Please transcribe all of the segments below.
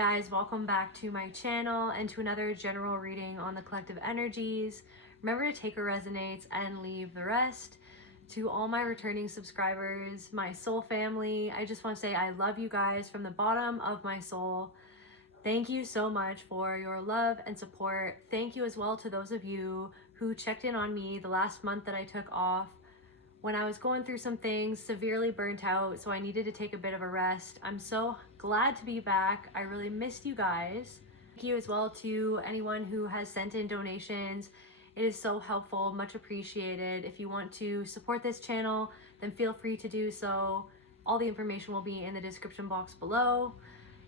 Guys, welcome back to my channel and to another general reading on the collective energies. Remember to take what resonates and leave the rest. To all my returning subscribers, my soul family, I just want to say I love you guys from the bottom of my soul. Thank you so much for your love and support. Thank you as well to those of you who checked in on me the last month that I took off when I was going through some things, severely burnt out, so I needed to take a bit of a rest. I'm so glad to be back. I really missed you guys. Thank you as well to anyone who has sent in donations. It is so helpful, much appreciated. If you want to support this channel, then feel free to do so. All the information will be in the description box below.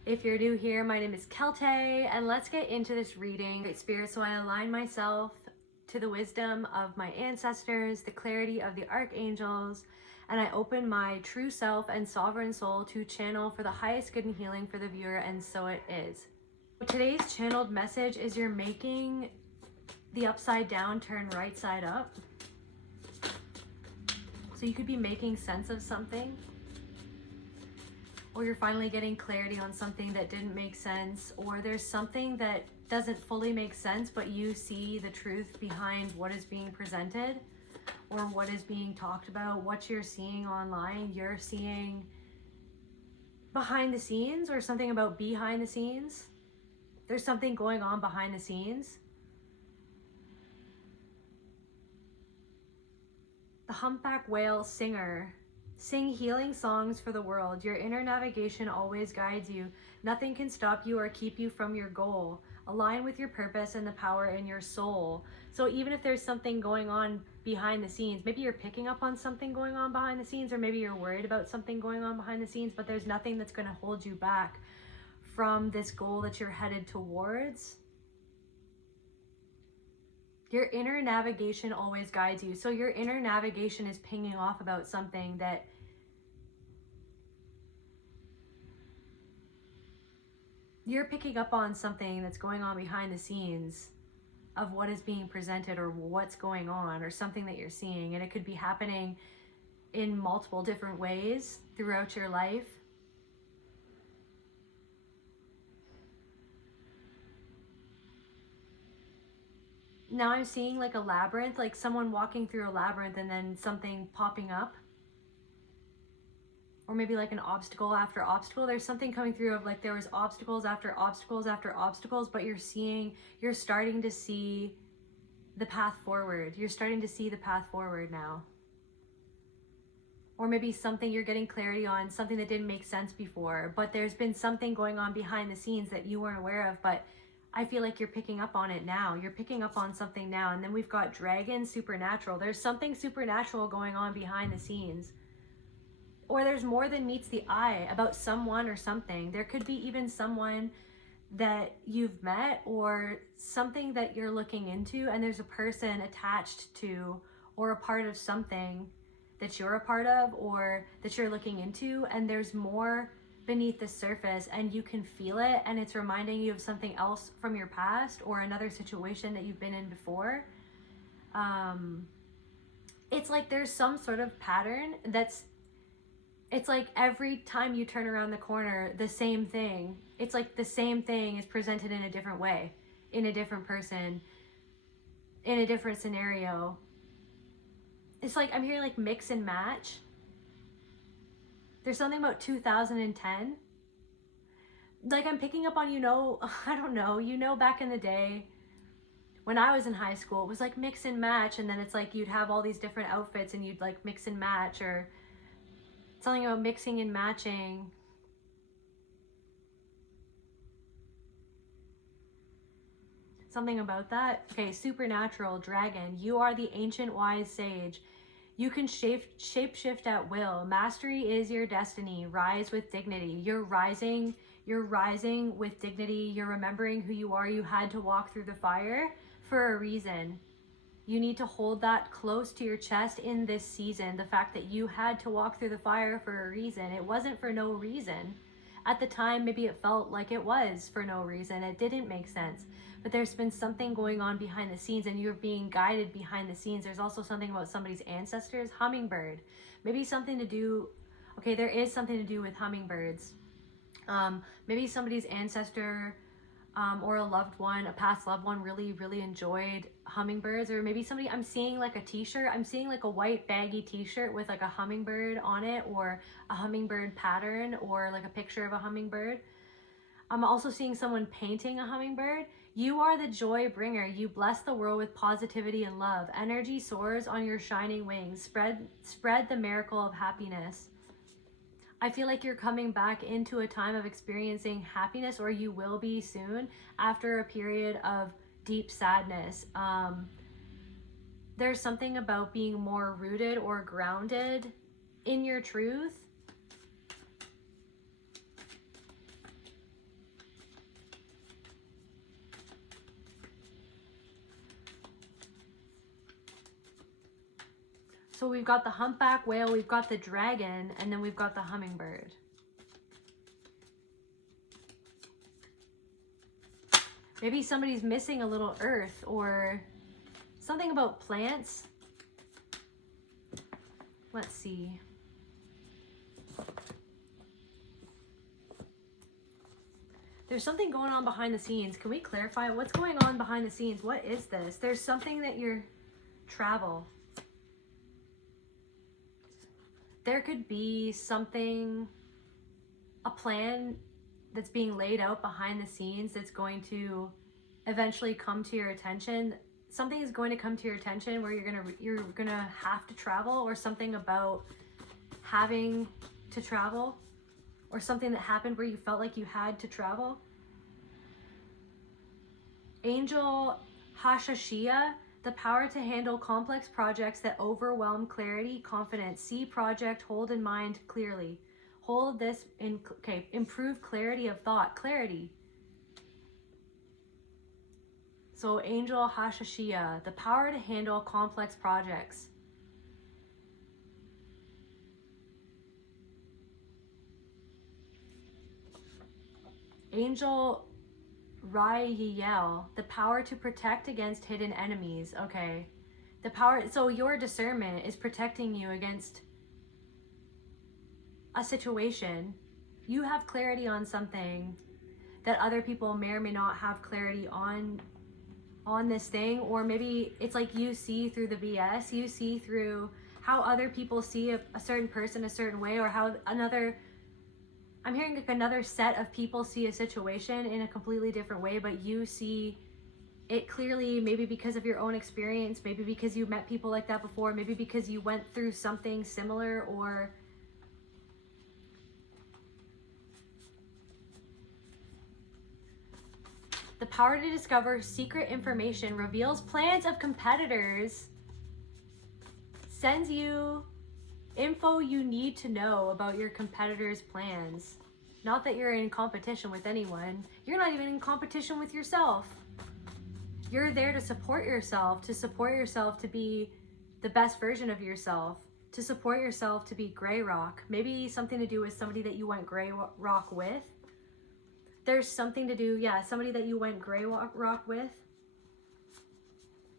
If you're new here, my name is Celtae, and let's get into this reading. Great Spirit, so I align myself to the wisdom of my ancestors, the clarity of the archangels, and I open my true self and sovereign soul to channel for the highest good and healing for the viewer, and so it is. Today's channeled message is you're making the upside down turn right side up. So you could be making sense of something, or you're finally getting clarity on something that didn't make sense, or there's something that doesn't fully make sense, but you see the truth behind what is being presented or what is being talked about, what you're seeing online. You're seeing behind the scenes, or something about behind the scenes. There's something going on behind the scenes. The humpback whale singer. Sing healing songs for the world. Your inner navigation always guides you. Nothing can stop you or keep you from your goal. Align with your purpose and the power in your soul. So even if there's something going on behind the scenes, maybe you're picking up on something going on behind the scenes, or maybe you're worried about something going on behind the scenes, but there's nothing that's going to hold you back from this goal that you're headed towards. Your inner navigation always guides you. So your inner navigation is pinging off about something that you're picking up on, something that's going on behind the scenes of what is being presented or what's going on, or something that you're seeing. And it could be happening in multiple different ways throughout your life. Now I'm seeing like a labyrinth, like someone walking through a labyrinth and then something popping up. Or maybe like an obstacle after obstacle. There's something coming through of like there was obstacles after obstacles after obstacles, but you're starting to see the path forward. You're starting to see the path forward now. Or maybe something you're getting clarity on, something that didn't make sense before, but there's been something going on behind the scenes that you weren't aware of, but I feel like you're picking up on it now. You're picking up on something now. And then we've got dragon, supernatural. There's something supernatural going on behind the scenes. Or there's more than meets the eye about someone or something. There could be even someone that you've met, or something that you're looking into, and there's a person attached to or a part of something that you're a part of or that you're looking into, and there's more beneath the surface and you can feel it, and it's reminding you of something else from your past or another situation that you've been in before. It's like there's some sort of pattern it's like every time you turn around the corner, the same thing. It's like the same thing is presented in a different way, in a different person, in a different scenario. It's like I'm hearing like mix and match. There's something about 2010. Like I'm picking up on, I don't know, back in the day when I was in high school, it was like mix and match. And then it's like you'd have all these different outfits and you'd like mix and match, or something about mixing and matching. Something about that. Okay, supernatural, dragon. You are the ancient wise sage. You can shape-shift at will. Mastery is your destiny. Rise with dignity. You're rising with dignity. You're remembering who you are. You had to walk through the fire for a reason. You need to hold that close to your chest in this season. The fact that you had to walk through the fire for a reason. It wasn't for no reason. At the time, maybe it felt like it was for no reason. It didn't make sense. But there's been something going on behind the scenes, and you're being guided behind the scenes. There's also something about somebody's ancestors. Hummingbird. Maybe something to do... Okay, there is something to do with hummingbirds. Maybe somebody's ancestor or a loved one, a past loved one really enjoyed hummingbirds. Or maybe somebody, I'm seeing like a t-shirt, I'm seeing like a white baggy t-shirt with like a hummingbird on it, or a hummingbird pattern, or like a picture of a hummingbird. I'm also seeing someone painting a hummingbird. You are the joy bringer. You bless the world with positivity and love. Energy soars on your shining wings. Spread the miracle of happiness. I feel like you're coming back into a time of experiencing happiness, or you will be soon, after a period of deep sadness. There's something about being more rooted or grounded in your truth. So we've got the humpback whale, we've got the dragon, and then we've got the hummingbird. Maybe somebody's missing a little earth, or something about plants. Let's see. There's something going on behind the scenes. Can we clarify what's going on behind the scenes? What is this? There's something that you're travel. There could be something, a plan that's being laid out behind the scenes that's going to eventually come to your attention. Something is going to come to your attention where you're gonna have to travel, or something about having to travel, or something that happened where you felt like you had to travel. Angel Hashashia, the power to handle complex projects that overwhelm clarity, confidence. See project, hold in mind clearly. Hold this in, okay, improve clarity of thought, clarity. So Angel Hashashia, the power to handle complex projects. Angel Raiyel, the power to protect against hidden enemies. Okay. The power, so your discernment is protecting you against a situation. You have clarity on something that other people may or may not have clarity on this thing. Or maybe it's like you see through the BS, you see through how other people see a certain person a certain way, or how another, I'm hearing like another set of people see a situation in a completely different way, but you see it clearly, maybe because of your own experience, maybe because you met people like that before, maybe because you went through something similar, or the power to discover secret information, reveals plans of competitors, sends you info you need to know about your competitors' plans. Not that you're in competition with anyone. You're not even in competition with yourself. You're there to support yourself to be the best version of yourself, to support yourself to be gray rock. Maybe something to do with somebody that you went gray rock with. There's something to do, yeah, somebody that you went gray rock with.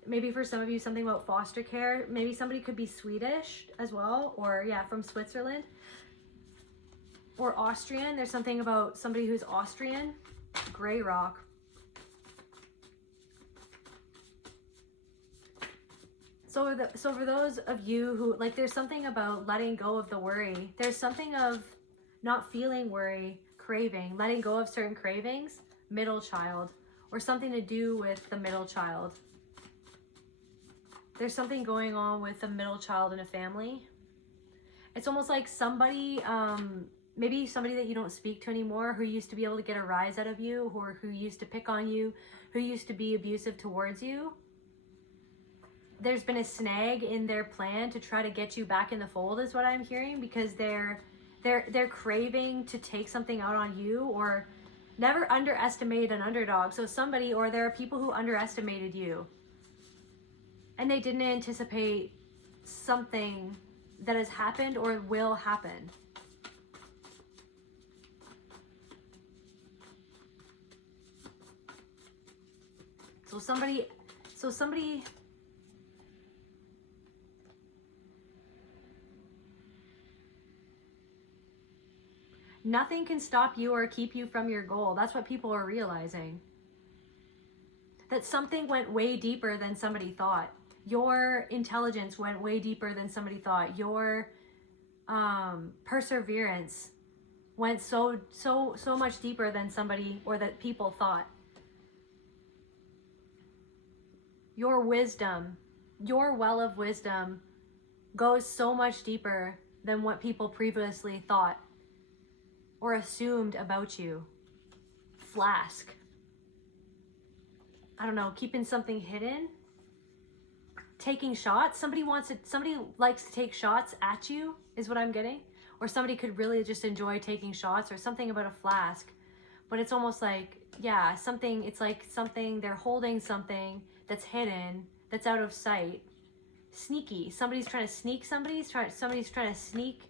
Maybe for some of you, something about foster care. Maybe somebody could be Swedish as well, or yeah, from Switzerland. Or Austrian. There's something about somebody who's Austrian. Gray rock. So for those of you who, like, there's something about letting go of the worry. There's something of not feeling worry, craving, letting go of certain cravings, middle child, or something to do with the middle child. There's something going on with a middle child in a family. It's almost like somebody, maybe somebody that you don't speak to anymore, who used to be able to get a rise out of you, or who used to pick on you, who used to be abusive towards you. There's been a snag in their plan to try to get you back in the fold, is what I'm hearing, because they're craving to take something out on you. Or never underestimate an underdog. So somebody, or there are people who underestimated you, and they didn't anticipate something that has happened or will happen. So somebody Nothing can stop you or keep you from your goal. That's what people are realizing. That something went way deeper than somebody thought. Your intelligence went way deeper than somebody thought. Your perseverance went so much deeper than somebody or that people thought. Your wisdom, your well of wisdom goes so much deeper than what people previously thought or assumed about you. Flask. I don't know, keeping something hidden. Taking shots. Somebody likes to take shots at you, is what I'm getting. Or somebody could really just enjoy taking shots, or something about a flask. But it's almost like, yeah, something, it's like something, they're holding something that's hidden, that's out of sight. Sneaky. Somebody's trying to sneak somebody's trying to sneak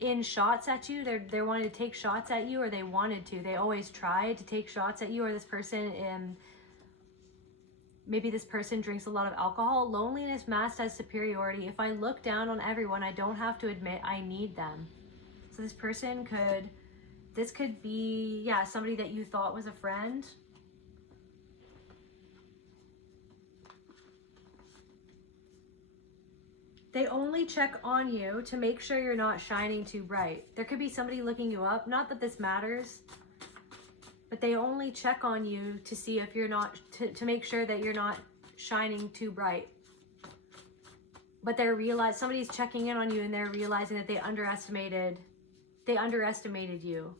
in shots at you. They're wanting to take shots at you, or they wanted to. They always tried to take shots at you, or this person maybe this person drinks a lot of alcohol. Loneliness masked as superiority. If I look down on everyone, I don't have to admit I need them. So this person this could be, yeah, somebody that you thought was a friend. They only check on you to make sure you're not shining too bright. There could be somebody looking you up. Not that this matters. But they only check on you to see if you're not, to make sure that you're not shining too bright. But somebody's checking in on you, and they're realizing that they underestimated you.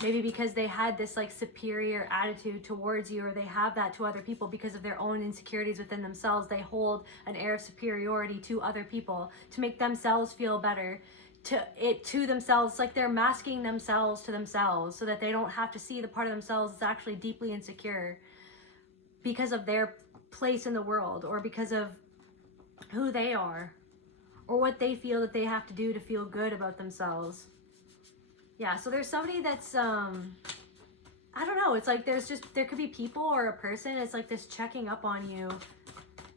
Maybe because they had this like superior attitude towards you, or they have that to other people because of their own insecurities within themselves. They hold an air of superiority to other people to make themselves feel better. To themselves, like they're masking themselves to themselves so that they don't have to see the part of themselves that's actually deeply insecure because of their place in the world, or because of who they are, or what they feel that they have to do to feel good about themselves. Yeah, so there's somebody that's I don't know, it's like there could be people or a person, it's like this checking up on you.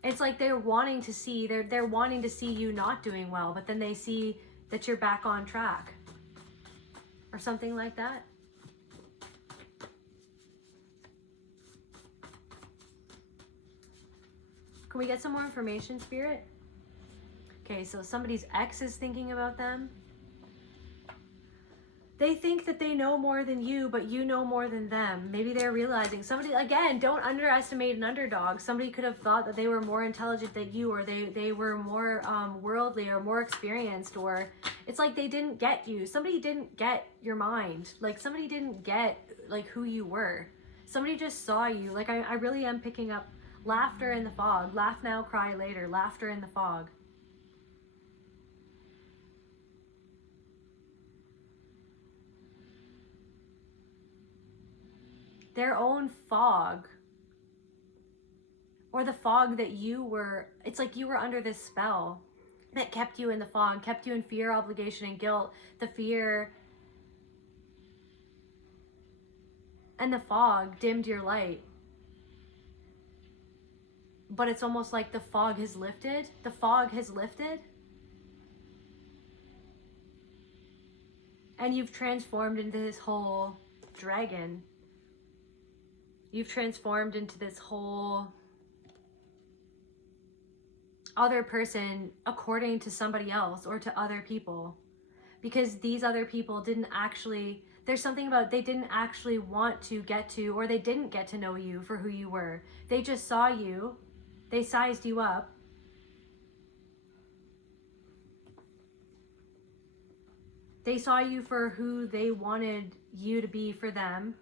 It's like they're wanting to see you not doing well, but then they see that you're back on track, or something like that. Can we get some more information, Spirit? Okay, so somebody's ex is thinking about them. They think that they know more than you, but you know more than them. Maybe they're realizing, somebody, again, don't underestimate an underdog. Somebody could have thought that they were more intelligent than you, or they were more worldly or more experienced, or it's like they didn't get you. Somebody didn't get your mind. Like somebody didn't get like who you were. Somebody just saw you. Like I really am picking up laughter in the fog. Laugh now, cry later. Laughter in the fog. Their own fog, or the fog that you were, it's like you were under this spell that kept you in the fog, kept you in fear, obligation, and guilt. The fear and the fog dimmed your light. But it's almost like the fog has lifted. The fog has lifted. And you've transformed into this whole dragon. You've transformed into this whole other person according to somebody else, or to other people. Because these other people didn't actually, there's something about, they didn't actually want to get to, or they didn't get to know you for who you were. They just saw you. They sized you up. They saw you for who they wanted you to be for them.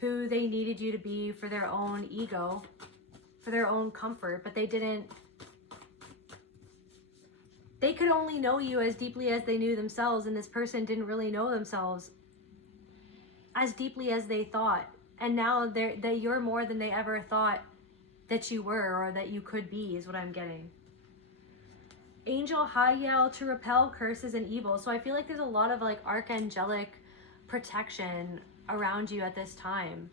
Who they needed you to be for their own ego, for their own comfort, but they didn't. They could only know you as deeply as they knew themselves, and this person didn't really know themselves as deeply as they thought. And now you're more than they ever thought that you were, or that you could be, is what I'm getting. Angel Hayel to repel curses and evil. So I feel like there's a lot of like archangelic protection around you at this time.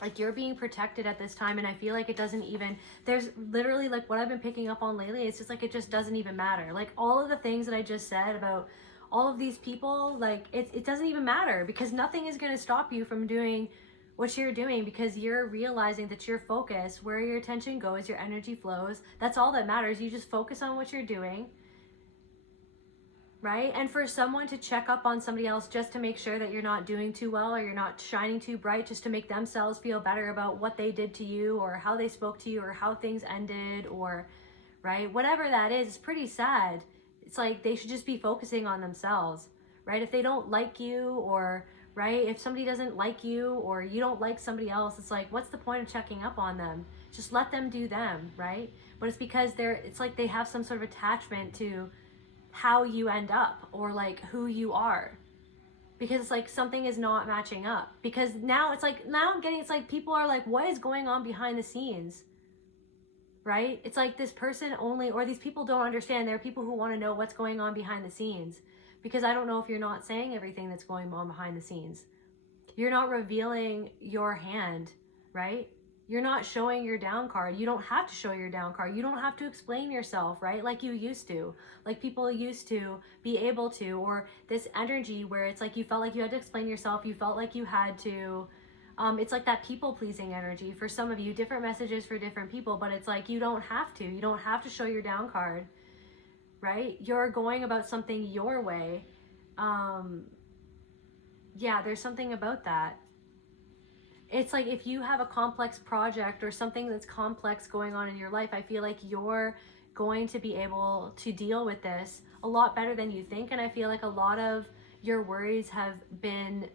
Like you're being protected at this time, and I feel like it doesn't even, there's literally like what I've been picking up on lately, it's just like it just doesn't even matter. Like all of the things that I just said about all of these people, like it doesn't even matter, because nothing is going to stop you from doing what you're doing, because you're realizing that your focus, where your attention goes, your energy flows. That's all that matters. You just focus on what you're doing, right? And for someone to check up on somebody else just to make sure that you're not doing too well, or you're not shining too bright, just to make themselves feel better about what they did to you, or how they spoke to you, or how things ended, or right, whatever that is, it's pretty sad. It's like they should just be focusing on themselves, right? If they don't like you, or right, if somebody doesn't like you, or you don't like somebody else, it's like, what's the point of checking up on them? Just let them do them, right? But it's because it's like they have some sort of attachment to how you end up, or like who you are, because it's like something is not matching up. Because now it's like, it's like people are like, what is going on behind the scenes, right? It's like this person only, or these people don't understand. There are people who want to know what's going on behind the scenes, because I don't know if you're not saying everything that's going on behind the scenes. You're not revealing your hand, right? You're not showing your down card. You don't have to show your down card. You don't have to explain yourself, right? Like you used to. Like people used to be able to, or this energy where it's like you felt like you had to explain yourself. You felt like you had to, it's like that people-pleasing energy for some of you, different messages for different people, but it's like you don't have to. You don't have to show your down card, right? You're going about something your way. Yeah, there's something about that. It's like if you have a complex project or something that's complex going on in your life, I feel like you're going to be able to deal with this a lot better than you think. And I feel like a lot of your worries have been,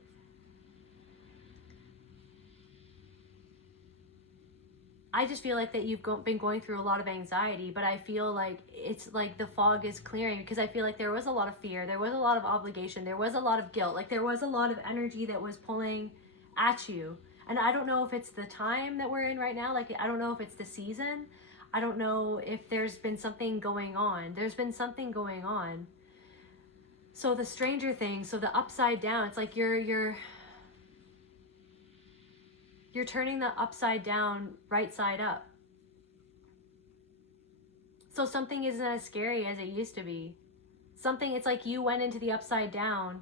I just feel like that you've been going through a lot of anxiety, but I feel like it's like the fog is clearing, because I feel like there was a lot of fear, there was a lot of obligation, there was a lot of guilt, like there was a lot of energy that was pulling at you. And I don't know if it's the time that we're in right now, like I don't know if it's the season, I don't know if there's been something going on. There's been something going on. So the stranger thing, so the upside down, it's like you're turning the upside down right side up. So something isn't as scary as it used to be. Something, it's like you went into the upside down,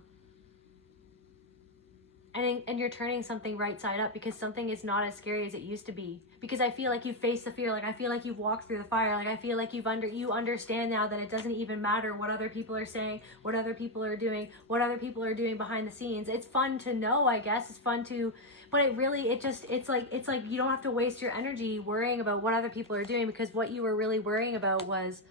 and you're turning something right side up, because something is not as scary as it used to be. Because I feel like you've faced the fear, like I feel like you've walked through the fire, like I feel like you understand now that it doesn't even matter what other people are saying, what other people are doing, what other people are doing behind the scenes. It's fun to know, I guess. It's fun to, but it's like you don't have to waste your energy worrying about what other people are doing, because what you were really worrying about was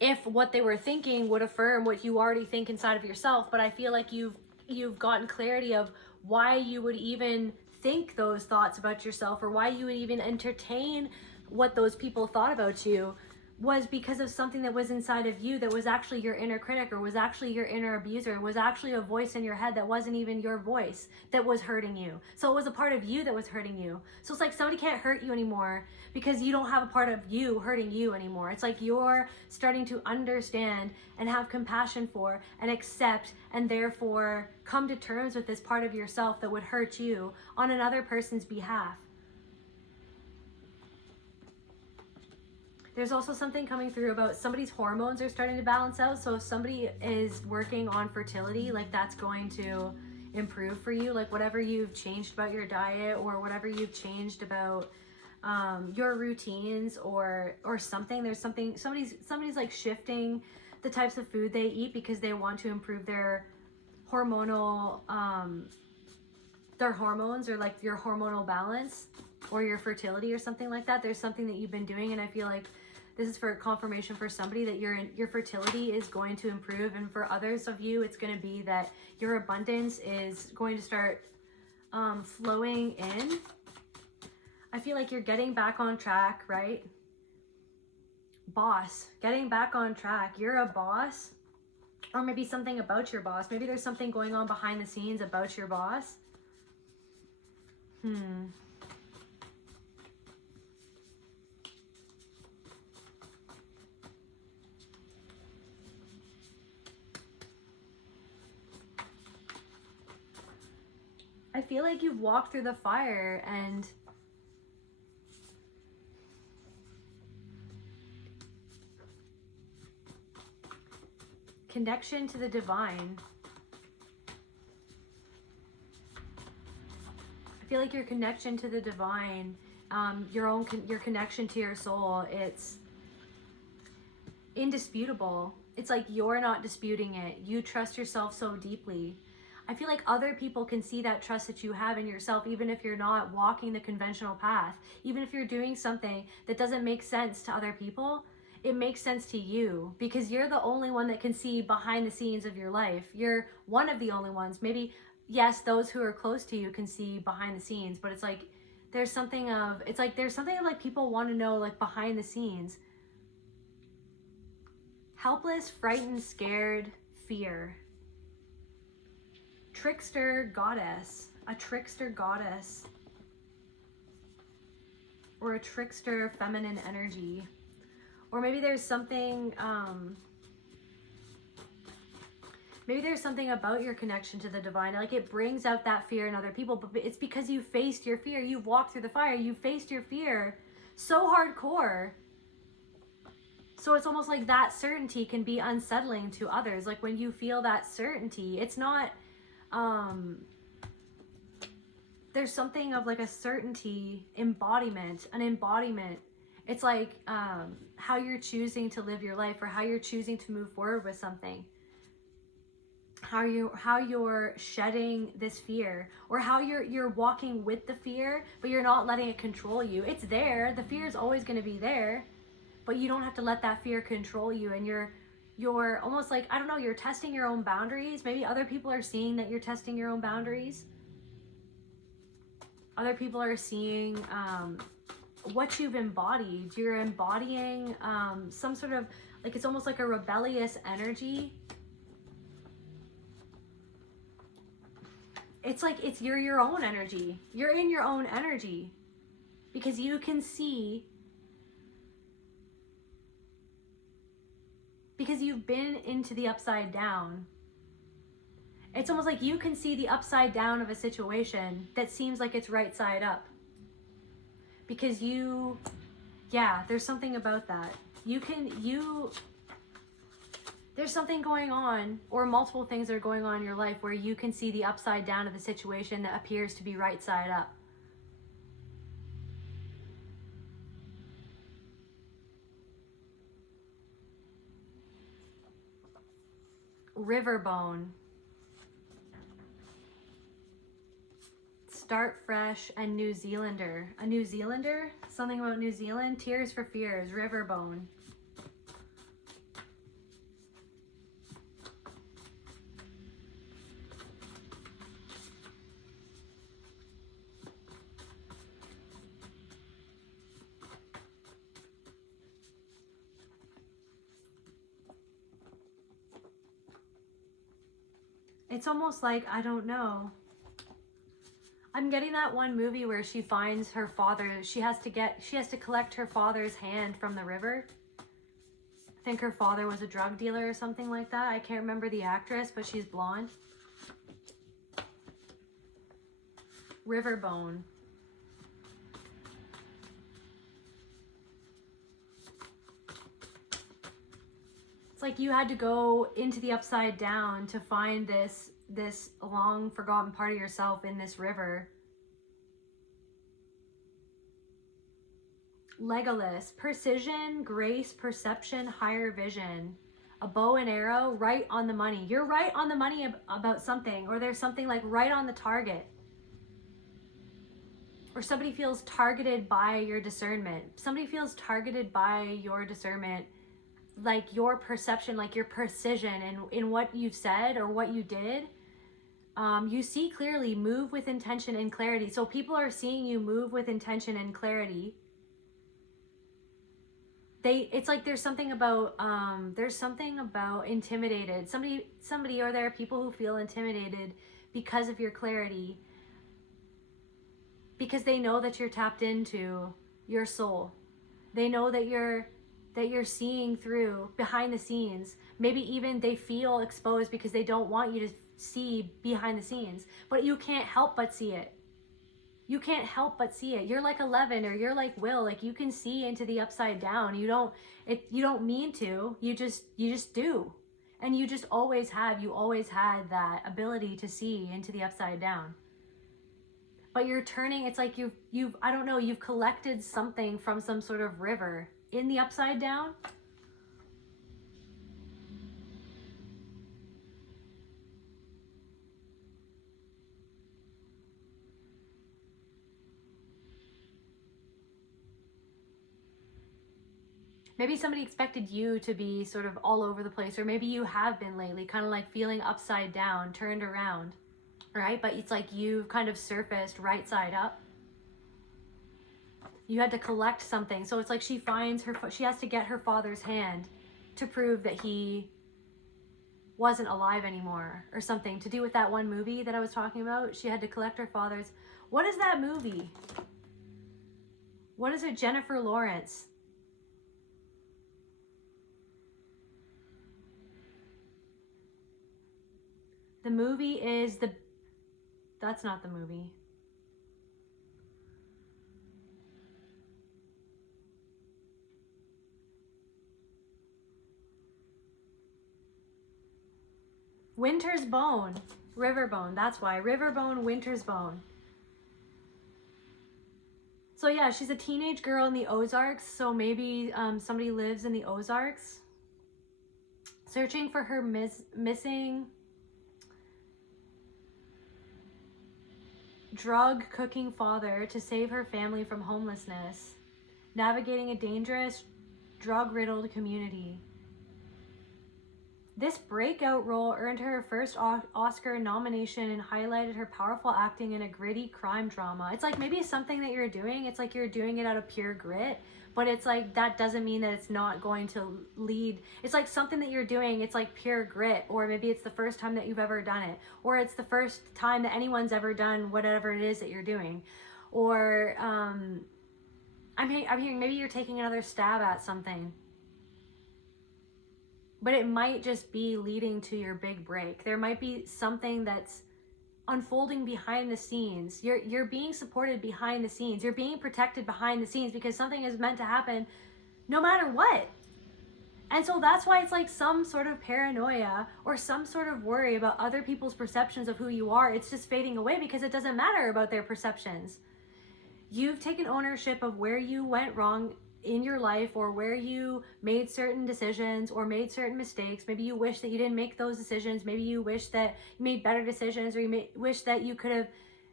if what they were thinking would affirm what you already think inside of yourself. But I feel like you've gotten clarity of why you would even think those thoughts about yourself, or why you would even entertain what those people thought about you, was because of something that was inside of you that was actually your inner critic, or was actually your inner abuser, was actually a voice in your head that wasn't even your voice that was hurting you. So it was a part of you that was hurting you. So it's like somebody can't hurt you anymore because you don't have a part of you hurting you anymore. It's like you're starting to understand and have compassion for and accept, and therefore come to terms with this part of yourself that would hurt you on another person's behalf. There's also something coming through about somebody's hormones are starting to balance out. So if somebody is working on fertility, like that's going to improve for you. Like whatever you've changed about your diet, or whatever you've changed about your routines, or something. There's something, somebody's like shifting the types of food they eat because they want to improve their hormonal, their hormones, or like your hormonal balance, or your fertility, or something like that. There's something that you've been doing, and I feel like this is for confirmation for somebody that your fertility is going to improve, and for others of you, it's going to be that your abundance is going to start flowing in. I feel like you're getting back on track, right? Boss, getting back on track. You're a boss, or maybe something about your boss. Maybe there's something going on behind the scenes about your boss. I feel like you've walked through the fire, and connection to the divine. I feel like your connection to the divine, your connection to your soul, it's indisputable. It's like you're not disputing it. You trust yourself so deeply. I feel like other people can see that trust that you have in yourself, even if you're not walking the conventional path. Even if you're doing something that doesn't make sense to other people, it makes sense to you because you're the only one that can see behind the scenes of your life. You're one of the only ones. Maybe, yes, those who are close to you can see behind the scenes, but it's like there's something of like people want to know like behind the scenes. Helpless, frightened, scared, fear. Trickster goddess, a trickster goddess, or a trickster feminine energy. Or maybe there's something, maybe there's something about your connection to the divine, like it brings out that fear in other people, but it's because you faced your fear, you've walked through the fire, you faced your fear so hardcore. So it's almost like that certainty can be unsettling to others. Like when you feel that certainty, it's not, there's something of like a certainty, an embodiment. It's like how you're choosing to live your life or how you're choosing to move forward with something. How you're shedding this fear, or how you're walking with the fear, but you're not letting it control you. It's there. The fear is always going to be there, but you don't have to let that fear control you. And you're almost like, I don't know, you're testing your own boundaries. Maybe other people are seeing that you're testing your own boundaries. Other people are seeing what you've embodied. You're embodying some sort of, like, it's almost like a rebellious energy. It's like you're your own energy. You're in your own energy because you can see, because you've been into the upside down. It's almost like you can see the upside down of a situation that seems like it's right side up. Because there's something about that. There's something going on, or multiple things that are going on in your life where you can see the upside down of the situation that appears to be right side up. Riverbone. Start fresh and New Zealander. A New Zealander? Something about New Zealand? Tears for Fears. Riverbone. It's almost like, I don't know. I'm getting that one movie where she finds her father. She has to collect her father's hand from the river. I think her father was a drug dealer or something like that. I can't remember the actress, but she's blonde. Riverbone. It's like you had to go into the upside down to find this long forgotten part of yourself in this river. Legolas. Precision, grace, perception, higher vision. A bow and arrow, right on the money. You're right on the money about something, or there's something like right on the target. Or somebody feels targeted by your discernment. Somebody feels targeted by your discernment, like your perception, like your precision in what you've said or what you did. You see clearly, move with intention and clarity. So people are seeing you move with intention and clarity. It's like there's something about intimidated. Somebody, or there are people who feel intimidated because of your clarity. Because they know that you're tapped into your soul. They know that you're seeing through behind the scenes. Maybe even they feel exposed because they don't want you to see behind the scenes, but you can't help but see it. You can't help but see it. You're like 11, or you're like Will, like you can see into the upside down. You don't mean to, you just do. And you just always have, you always had that ability to see into the upside down. But you're turning, it's like you've I don't know, you've collected something from some sort of river in the upside down. Maybe somebody expected you to be sort of all over the place, or maybe you have been lately, kind of like feeling upside down, turned around, right? But it's like you've kind of surfaced right side up. You had to collect something. So it's like she has to get her father's hand to prove that he wasn't alive anymore or something. To do with that one movie that I was talking about, she had to collect her father's. What is that movie? What is it? Jennifer Lawrence. The movie is that's not the movie. Winter's Bone. Riverbone, that's why. Riverbone, Winter's Bone. So yeah, she's a teenage girl in the Ozarks. So maybe somebody lives in the Ozarks. Searching for her missing drug cooking father to save her family from homelessness. Navigating a dangerous, drug-riddled community. This breakout role earned her her first Oscar nomination and highlighted her powerful acting in a gritty crime drama. It's like maybe something that you're doing, it's like you're doing it out of pure grit, but it's like that doesn't mean that it's not going to lead. It's like something that you're doing, it's like pure grit, or maybe it's the first time that you've ever done it, or it's the first time that anyone's ever done whatever it is that you're doing. Or I'm hearing maybe you're taking another stab at something. But it might just be leading to your big break. There might be something that's unfolding behind the scenes. You're being supported behind the scenes. You're being protected behind the scenes because something is meant to happen no matter what. And so that's why it's like some sort of paranoia or some sort of worry about other people's perceptions of who you are. It's just fading away because it doesn't matter about their perceptions. You've taken ownership of where you went wrong in your life, or where you made certain decisions or made certain mistakes. Maybe you wish that you didn't make those decisions. Maybe you wish that you made better decisions, or you wish that you could have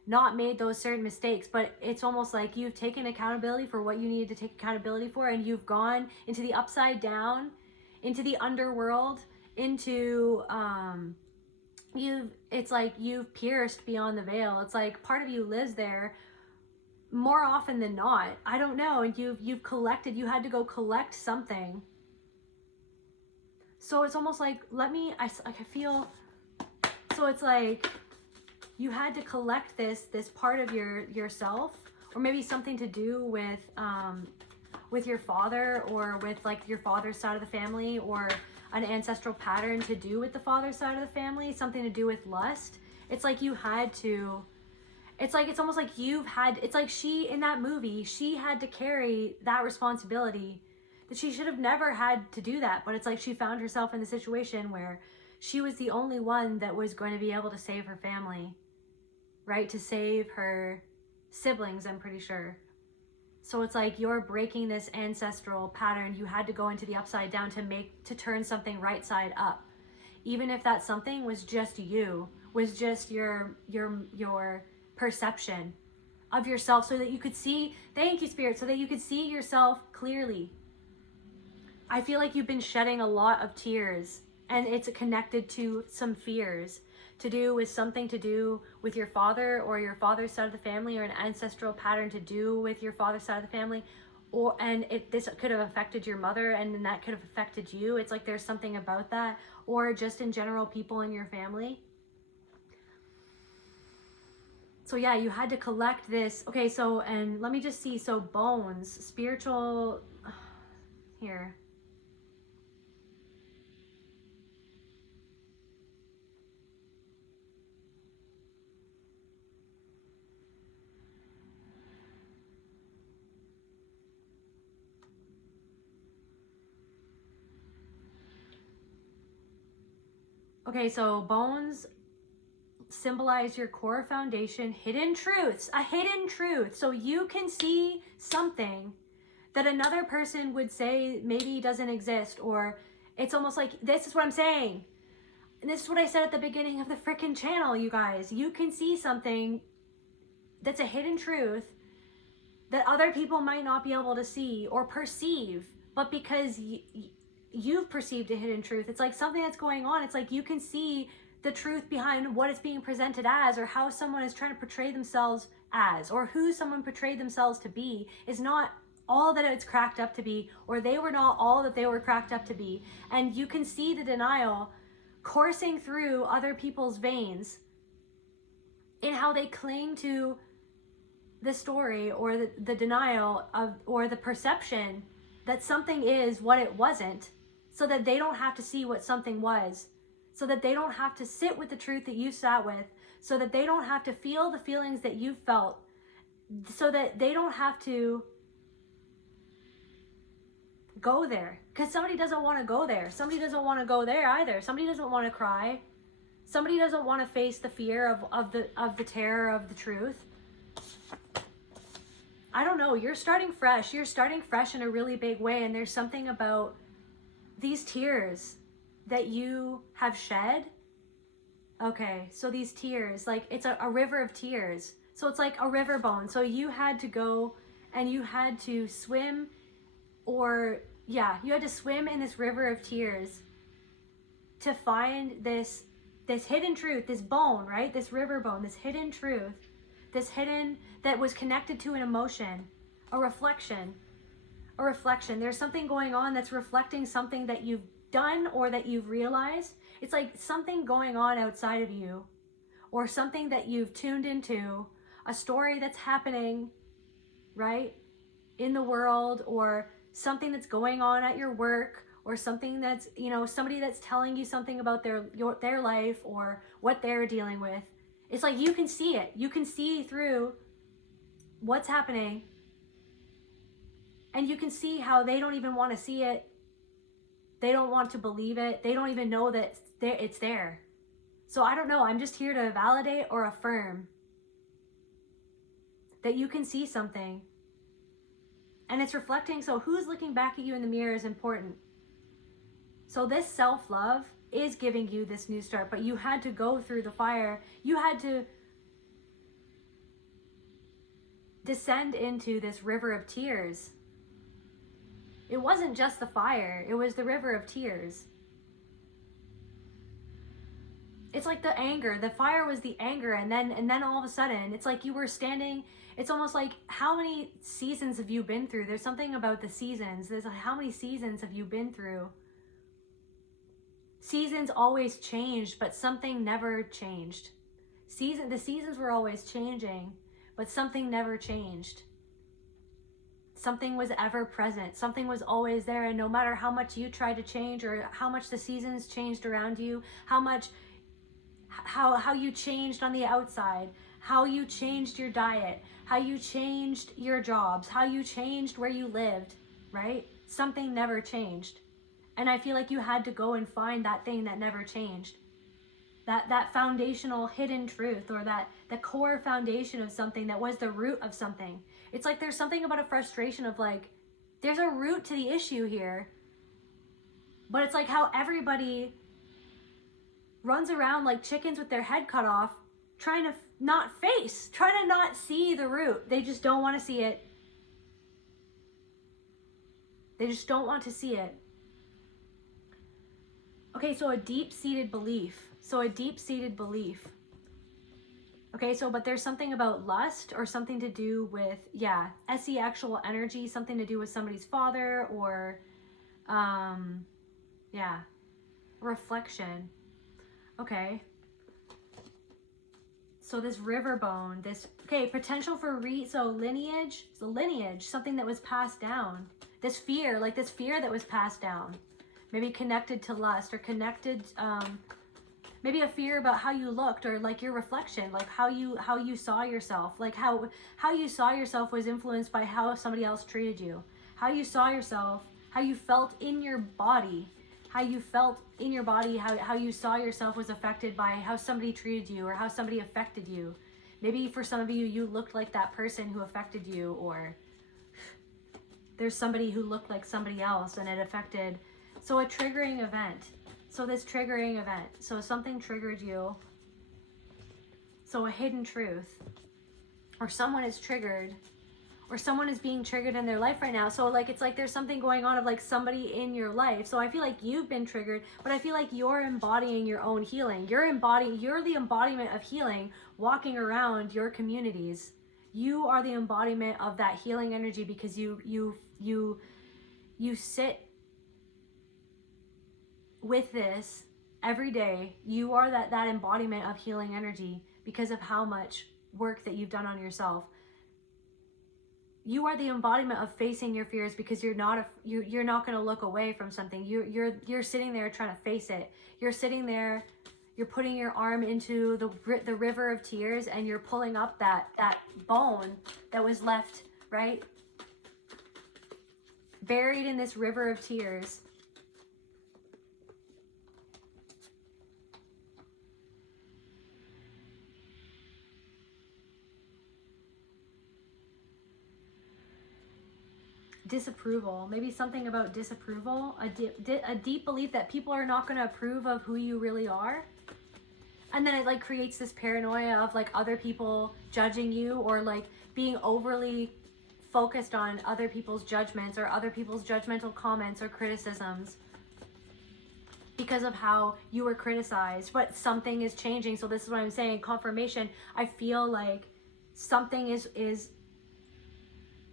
not made those certain mistakes. But it's almost like you've taken accountability for what you needed to take accountability for, and you've gone into the upside down, into the underworld, into it's like you've pierced beyond the veil. It's like part of you lives there more often than not. I don't know. And you've collected, you had to go collect something. So it's almost like, I feel, so it's like you had to collect this part of yourself, or maybe something to do with your father, or with like your father's side of the family, or an ancestral pattern to do with the father's side of the family, something to do with lust. It's like you had to, it's almost like it's like she, in that movie, she had to carry that responsibility, that she should have never had to do that. But it's like she found herself in the situation where she was the only one that was going to be able to save her family, right? To save her siblings, I'm pretty sure. So it's like you're breaking this ancestral pattern. You had to go into the upside down to turn something right side up. Even if that something was just you, was just your perception of yourself, so that you could see, thank you Spirit, so that you could see yourself clearly. I feel like you've been shedding a lot of tears, and it's connected to some fears to do with something to do with your father, or your father's side of the family, or an ancestral pattern to do with your father's side of the family, this could have affected your mother, and then that could have affected you. It's like there's something about that, or just in general people in your family. So yeah, you had to collect this. Okay, so, and let me just see. So bones, spiritual, here. Okay, so bones symbolize your core foundation, hidden truths, a hidden truth. So you can see something that another person would say maybe doesn't exist, or it's almost like, this is what I'm saying. And this is what I said at the beginning of the freaking channel, you guys. You can see something that's a hidden truth that other people might not be able to see or perceive, but because you've perceived a hidden truth, it's like something that's going on. It's like you can see the truth behind what it's being presented as, or how someone is trying to portray themselves as, or who someone portrayed themselves to be is not all that it's cracked up to be, or they were not all that they were cracked up to be. And you can see the denial coursing through other people's veins in how they cling to the story, or the denial of, or the perception that something is what it wasn't, so that they don't have to see what something was, so that they don't have to sit with the truth that you sat with, so that they don't have to feel the feelings that you felt, so that they don't have to go there, because somebody doesn't want to go there. Somebody doesn't want to go there either. Somebody doesn't want to cry. Somebody doesn't want to face the fear of the terror of the truth. I don't know. You're starting fresh. You're starting fresh in a really big way, and there's something about these tears that you have shed. Okay, so these tears, like it's a river of tears. So it's like a river bone. So you had to go and you had to swim, or yeah, you had to swim in this river of tears to find this hidden truth, this bone, right? This river bone, this hidden truth, this hidden, that was connected to an emotion, a reflection. There's something going on that's reflecting something that you've done or that you've realized. It's like something going on outside of you, or something that you've tuned into, a story that's happening, right, in the world, or something that's going on at your work, or something that's, you know, somebody that's telling you something about their life or what they're dealing with. It's like you can see it. You can see through what's happening, and you can see how they don't even want to see it. They don't want to believe it. They don't even know that it's there. So I don't know. I'm just here to validate or affirm that you can see something, and it's reflecting. So who's looking back at you in the mirror is important. So this self-love is giving you this new start, but you had to go through the fire. You had to descend into this river of tears. It wasn't just the fire, it was the river of tears. It's like the anger, the fire was the anger, and then all of a sudden, it's like you were standing, it's almost like, how many seasons have you been through? There's something about the seasons. There's like, how many seasons have you been through? Seasons always changed, but something never changed. The seasons were always changing, but something never changed. Something was ever present. Something was always there, and no matter how much you tried to change, or how much the seasons changed around you, how you changed on the outside, how you changed your diet, how you changed your jobs, how you changed where you lived, right? Something never changed. And I feel like you had to go and find that thing that never changed. That foundational hidden truth, or the core foundation of something that was the root of something. It's like there's something about a frustration of like, there's a root to the issue here. But it's like how everybody runs around like chickens with their head cut off, trying to not see the root. They just don't want to see it. They just don't want to see it. Okay, so a deep-seated belief. Okay, so but there's something about lust, or something to do with, SE, actual energy, something to do with somebody's father, or, reflection. Okay. So this river bone, potential for lineage, something that was passed down. This fear that was passed down. Maybe connected to lust, or connected, maybe a fear about how you looked, or like your reflection, like how you saw yourself, like how you saw yourself was influenced by how somebody else treated you, how you saw yourself, how you felt in your body how you felt in your body, how you saw yourself was affected by how somebody treated you or how somebody affected you. Maybe for some of you, you looked like that person who affected you, or there's somebody who looked like somebody else and it affected. So a triggering event. So this triggering event. So something triggered you. So a hidden truth. Or someone is triggered. Or someone is being triggered in their life right now. So like, it's like there's something going on of like somebody in your life. So I feel like you've been triggered, but I feel like you're embodying your own healing. You're the embodiment of healing walking around your communities. You are the embodiment of that healing energy because you sit with this every day. You are that embodiment of healing energy because of how much work that you've done on yourself. You are the embodiment of facing your fears because you're not going to look away from something. You're sitting there trying to face it. You're sitting there, you're putting your arm into the river of tears and you're pulling up that bone that was left, right? Buried in this river of tears. Disapproval, maybe something about disapproval, a deep belief that people are not going to approve of who you really are. And then it like creates this paranoia of like other people judging you, or like being overly focused on other people's judgments or other people's judgmental comments or criticisms because of how you were criticized. But something is changing. So this is what I'm saying, confirmation. I feel like something is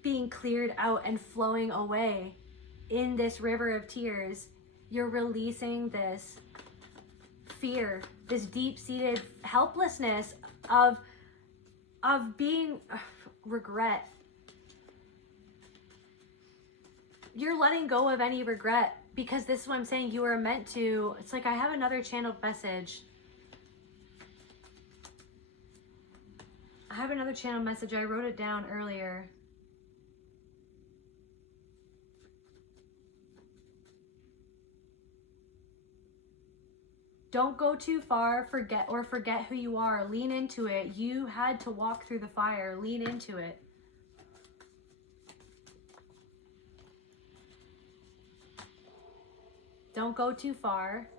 being cleared out and flowing away in this river of tears. You're releasing this fear, this deep-seated helplessness of being regret. You're letting go of any regret because this is what I'm saying, you were meant to. It's like I have another channeled message. I wrote it down earlier. Don't go too far, forget who you are. Lean into it. You had to walk through the fire. Lean into it. Don't go too far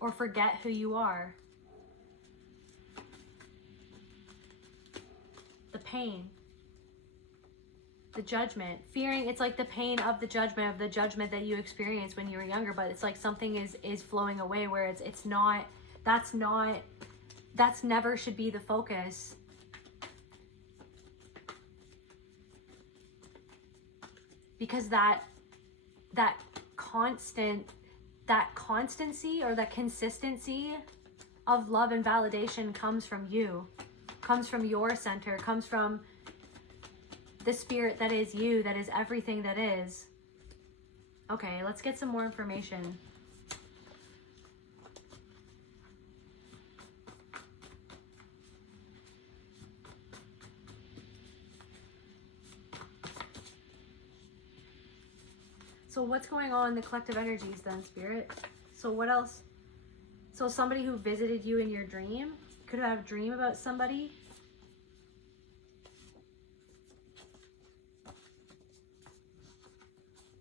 or forget who you are. The pain. The judgment, fearing, it's like the pain of the judgment that you experienced when you were younger, but it's like something is flowing away where it's not, that's never should be the focus. Because that constancy or that consistency of love and validation comes from you, comes from your center, comes from the spirit that is you, that is everything that is. Okay, let's get some more information. So what's going on in the collective energies then, Spirit? So what else? So somebody who visited you in your dream? Could have a dream about somebody?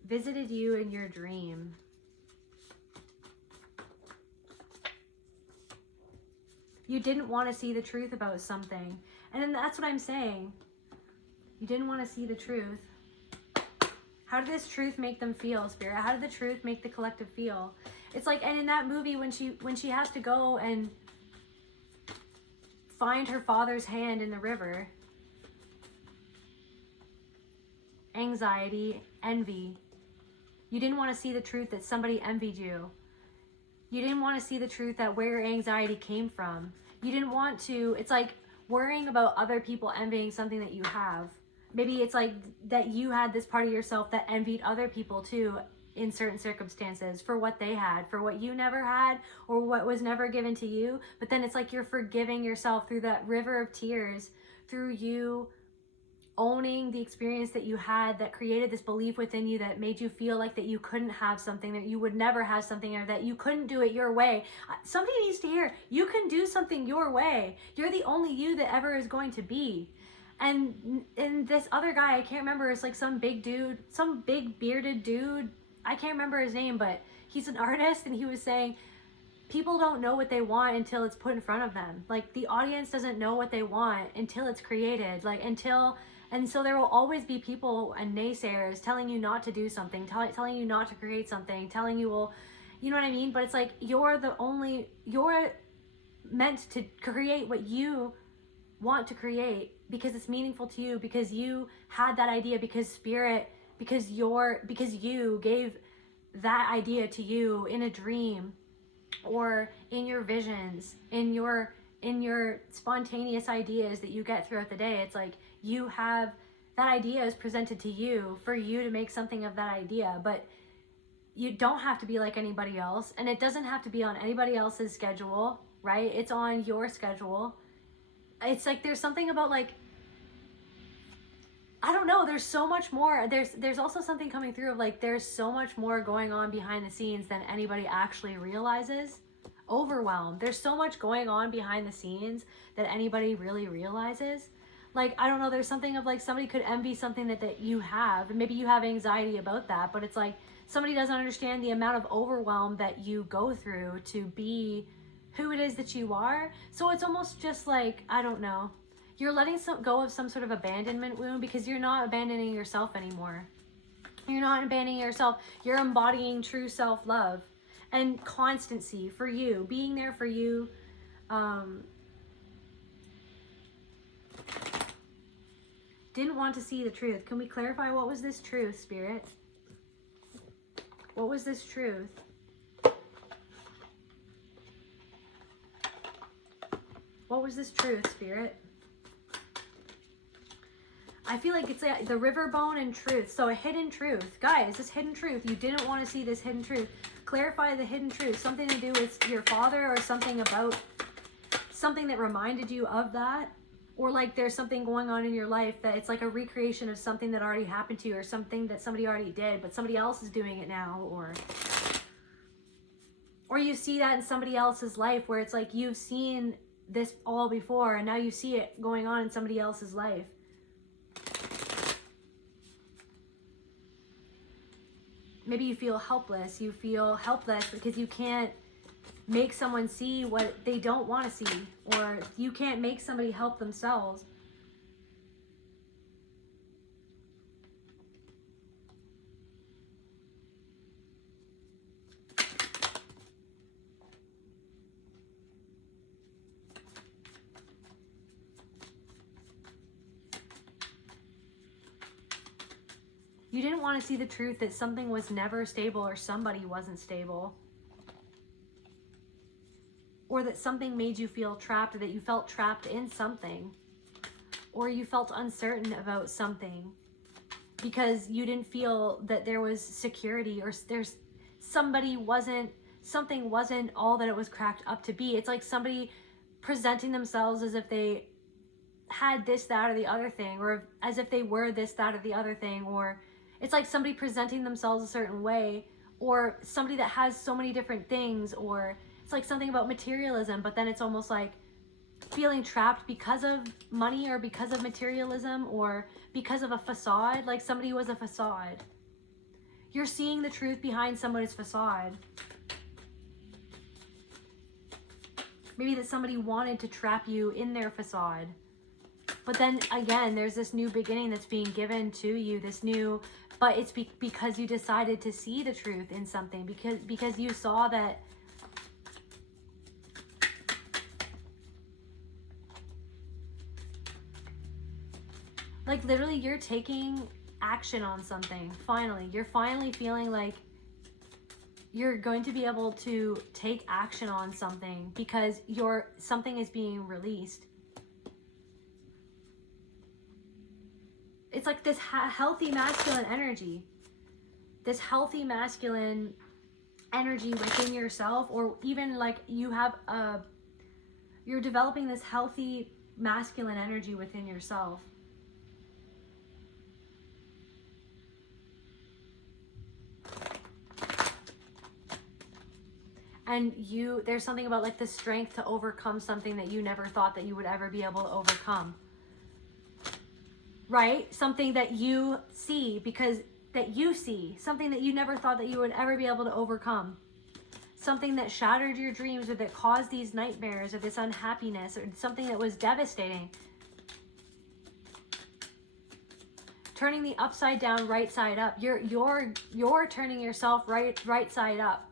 Visited you in your dream. You didn't want to see the truth about something. And then that's what I'm saying. You didn't want to see the truth. How did this truth make them feel, Spirit? How did the truth make the collective feel? It's like, and in that movie, when she has to go and find her father's hand in the river, anxiety, envy. You didn't want to see the truth that somebody envied you. You didn't want to see the truth that where your anxiety came from. You didn't want to, it's like worrying about other people envying something that you have. Maybe it's like that you had this part of yourself that envied other people too in certain circumstances for what they had, for what you never had or what was never given to you. But then it's like you're forgiving yourself through that river of tears, through you owning the experience that you had that created this belief within you that made you feel like that you couldn't have something, that you would never have something, or that you couldn't do it your way. Somebody needs to hear, you can do something your way. You're the only you that ever is going to be. And this other guy, I can't remember, it's like some big dude, some big bearded dude, I can't remember his name, but he's an artist, and he was saying, people don't know what they want until it's put in front of them. Like, the audience doesn't know what they want until it's created. And so there will always be people and naysayers telling you not to do something, telling you not to create something, telling you, well, you know what I mean? But it's like, you're meant to create what you want to create because it's meaningful to you, because you had that idea, because spirit, because you gave that idea to you in a dream, or in your visions, in your spontaneous ideas that you get throughout the day. It's like, you have that idea is presented to you for you to make something of that idea, but you don't have to be like anybody else, and it doesn't have to be on anybody else's schedule, right? It's on your schedule. It's like, there's something about, like, I don't know, there's so much more. There's also something coming through of, like, there's so much more going on behind the scenes than anybody actually realizes. Overwhelmed. There's so much going on behind the scenes that anybody really realizes. Like, I don't know, there's something of, like, somebody could envy something that you have, and maybe you have anxiety about that, but it's like, somebody doesn't understand the amount of overwhelm that you go through to be who it is that you are. So it's almost just like, I don't know, you're letting go of some sort of abandonment wound, because you're not abandoning yourself anymore. You're not abandoning yourself. You're embodying true self-love and constancy for you, being there for you. Didn't want to see the truth. Can we clarify, what was this truth, Spirit? What was this truth? What was this truth, Spirit? I feel like it's like the river bone and truth. So a hidden truth. Guys, this hidden truth. You didn't want to see this hidden truth. Clarify the hidden truth. Something to do with your father, or something about something that reminded you of that. Or like there's something going on in your life that it's like a recreation of something that already happened to you, or something that somebody already did, but somebody else is doing it now. Or you see that in somebody else's life where it's like, you've seen this all before and now you see it going on in somebody else's life. Maybe you feel helpless. You feel helpless because you can't make someone see what they don't want to see, or you can't make somebody help themselves. You didn't want to see the truth that something was never stable, or somebody wasn't stable. Or that something made you feel trapped, or that you felt trapped in something. Or you felt uncertain about something because you didn't feel that there was security, or something wasn't all that it was cracked up to be. It's like somebody presenting themselves as if they had this, that, or the other thing, or as if they were this, that, or the other thing. Or it's like somebody presenting themselves a certain way, or somebody that has so many different things. Or it's like something about materialism, but then it's almost like feeling trapped because of money, or because of materialism, or because of a facade. Like somebody was a facade. You're seeing the truth behind somebody's facade. Maybe that somebody wanted to trap you in their facade. But then again, there's this new beginning that's being given to you, but it's because you decided to see the truth in something, because you saw that like literally you're taking action on something. Finally, you're finally feeling like you're going to be able to take action on something because something is being released. It's like this healthy masculine energy. This healthy masculine energy within yourself, or even like you're developing this healthy masculine energy within yourself. And there's something about like the strength to overcome something that you never thought that you would ever be able to overcome. Right? Something that you see, something that you never thought that you would ever be able to overcome. Something that shattered your dreams, or that caused these nightmares, or this unhappiness, or something that was devastating. Turning the upside down, right side up. You're turning yourself right side up,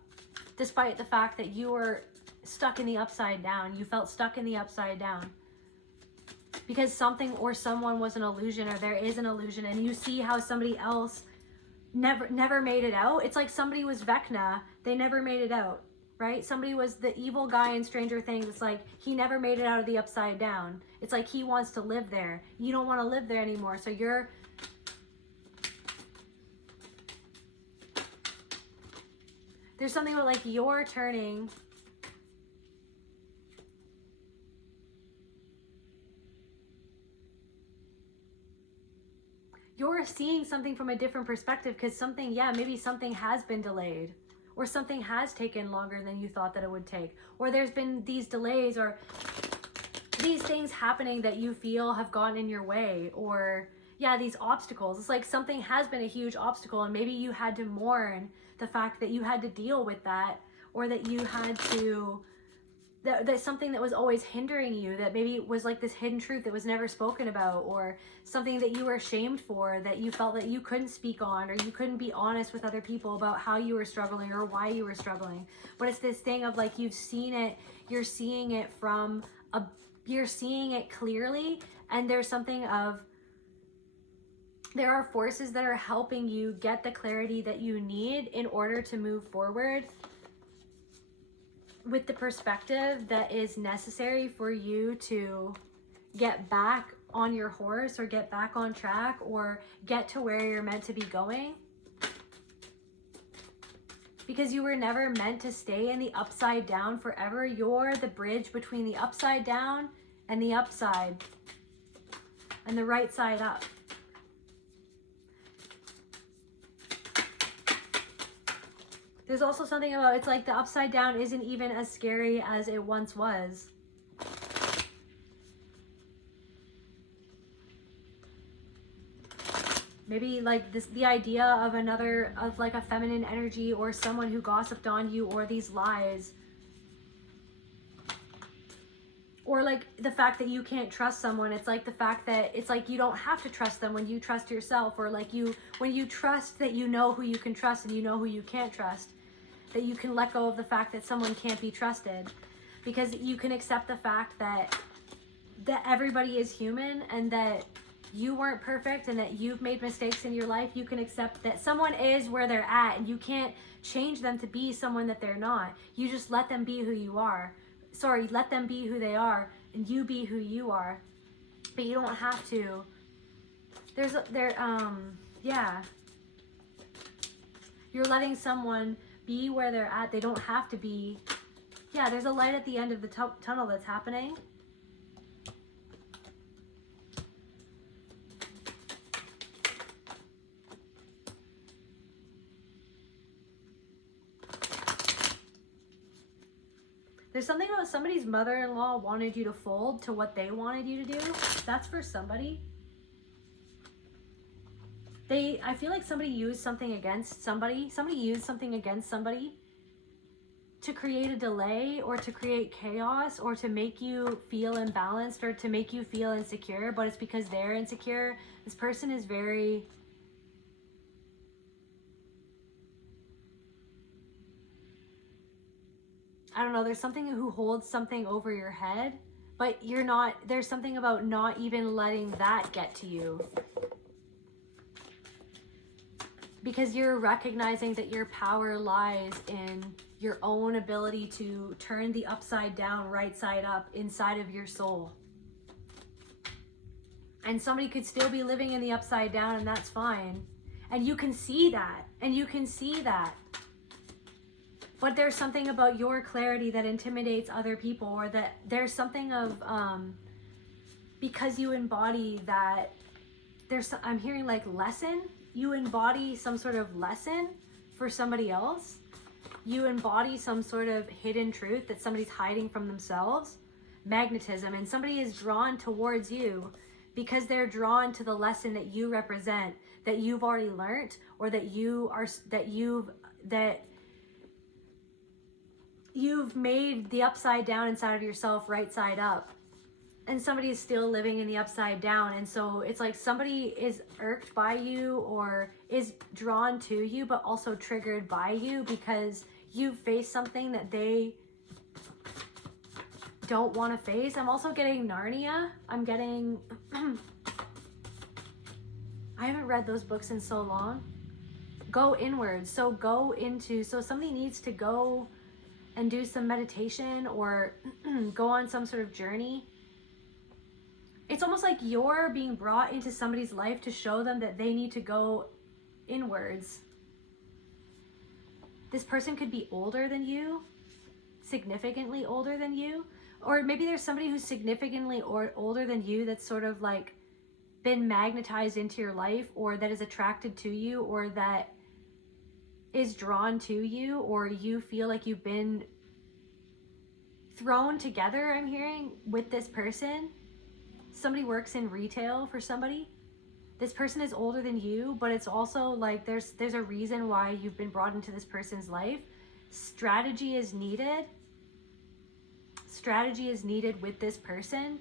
despite the fact that you were stuck in the upside down. You felt stuck in the upside down because something or someone was an illusion, or there is an illusion, and you see how somebody else never made it out. It's like somebody was Vecna, they never made it out, right? Somebody was the evil guy in Stranger Things. It's like he never made it out of the upside down. It's like he wants to live there. You don't want to live there anymore, so there's something about like you're turning. You're seeing something from a different perspective, because maybe something has been delayed, or something has taken longer than you thought that it would take, or there's been these delays, or these things happening that you feel have gotten in your way, or these obstacles. It's like something has been a huge obstacle, and maybe you had to mourn the fact that you had to deal with that, or that you had to, that's something that was always hindering you, that maybe was like this hidden truth that was never spoken about, or something that you were ashamed for, that you felt that you couldn't speak on, or you couldn't be honest with other people about how you were struggling or why you were struggling. But it's this thing of like, you've seen it, you're seeing it you're seeing it clearly, and there's something of, there are forces that are helping you get the clarity that you need in order to move forward with the perspective that is necessary for you to get back on your horse, or get back on track, or get to where you're meant to be going. Because you were never meant to stay in the upside down forever. You're the bridge between the upside down and the upside, and the right side up. There's also something about, it's like the upside down isn't even as scary as it once was. Maybe like the idea of like a feminine energy, or someone who gossiped on you, or these lies. Or like the fact that you can't trust someone. It's like the fact that it's like you don't have to trust them when you trust yourself, or like when you trust that you know who you can trust and you know who you can't trust. That you can let go of the fact that someone can't be trusted, because you can accept the fact that everybody is human, and that you weren't perfect, and that you've made mistakes in your life. You can accept that someone is where they're at, and you can't change them to be someone that they're not. You just let them be who you are. Let them be who they are, and you be who you are. But you don't have to. You're letting someone be where they're at. They don't have to be. There's a light at the end of the tunnel that's happening. There's something about somebody's mother-in-law wanted you to fold to what they wanted you to do. That's for somebody. I feel like somebody used something against somebody. Somebody used something against somebody to create a delay, or to create chaos, or to make you feel imbalanced, or to make you feel insecure. But it's because they're insecure. This person is very... I don't know, there's something who holds something over your head, but you're not, there's something about not even letting that get to you. Because you're recognizing that your power lies in your own ability to turn the upside down, right side up inside of your soul. And somebody could still be living in the upside down, and that's fine. And you can see that, and you can see that. But there's something about your clarity that intimidates other people, or that there's something of, because you embody that, I'm hearing like lesson, you embody some sort of lesson for somebody else. you embody some sort of hidden truth that somebody's hiding from themselves, magnetism, and somebody is drawn towards you because they're drawn to the lesson that you represent, that you've already learned, or that you've made the upside down inside of yourself right side up, and somebody is still living in the upside down. And so it's like somebody is irked by you or is drawn to you, but also triggered by you because you face something that they don't want to face. I'm also getting Narnia. I'm getting I haven't read those books in so long. Go inwards. So somebody needs to go and do some meditation or go on some sort of journey. It's almost like you're being brought into somebody's life to show them that they need to go inwards. This person could be older than you, significantly older than you, or maybe there's somebody who's significantly older than you that's sort of like been magnetized into your life, or that is attracted to you, or that is drawn to you, or you feel like you've been thrown together, I'm hearing, with this person. Somebody works in retail for somebody. This person is older than you, but it's also like there's a reason why you've been brought into this person's life. Strategy is needed. Strategy is needed with this person.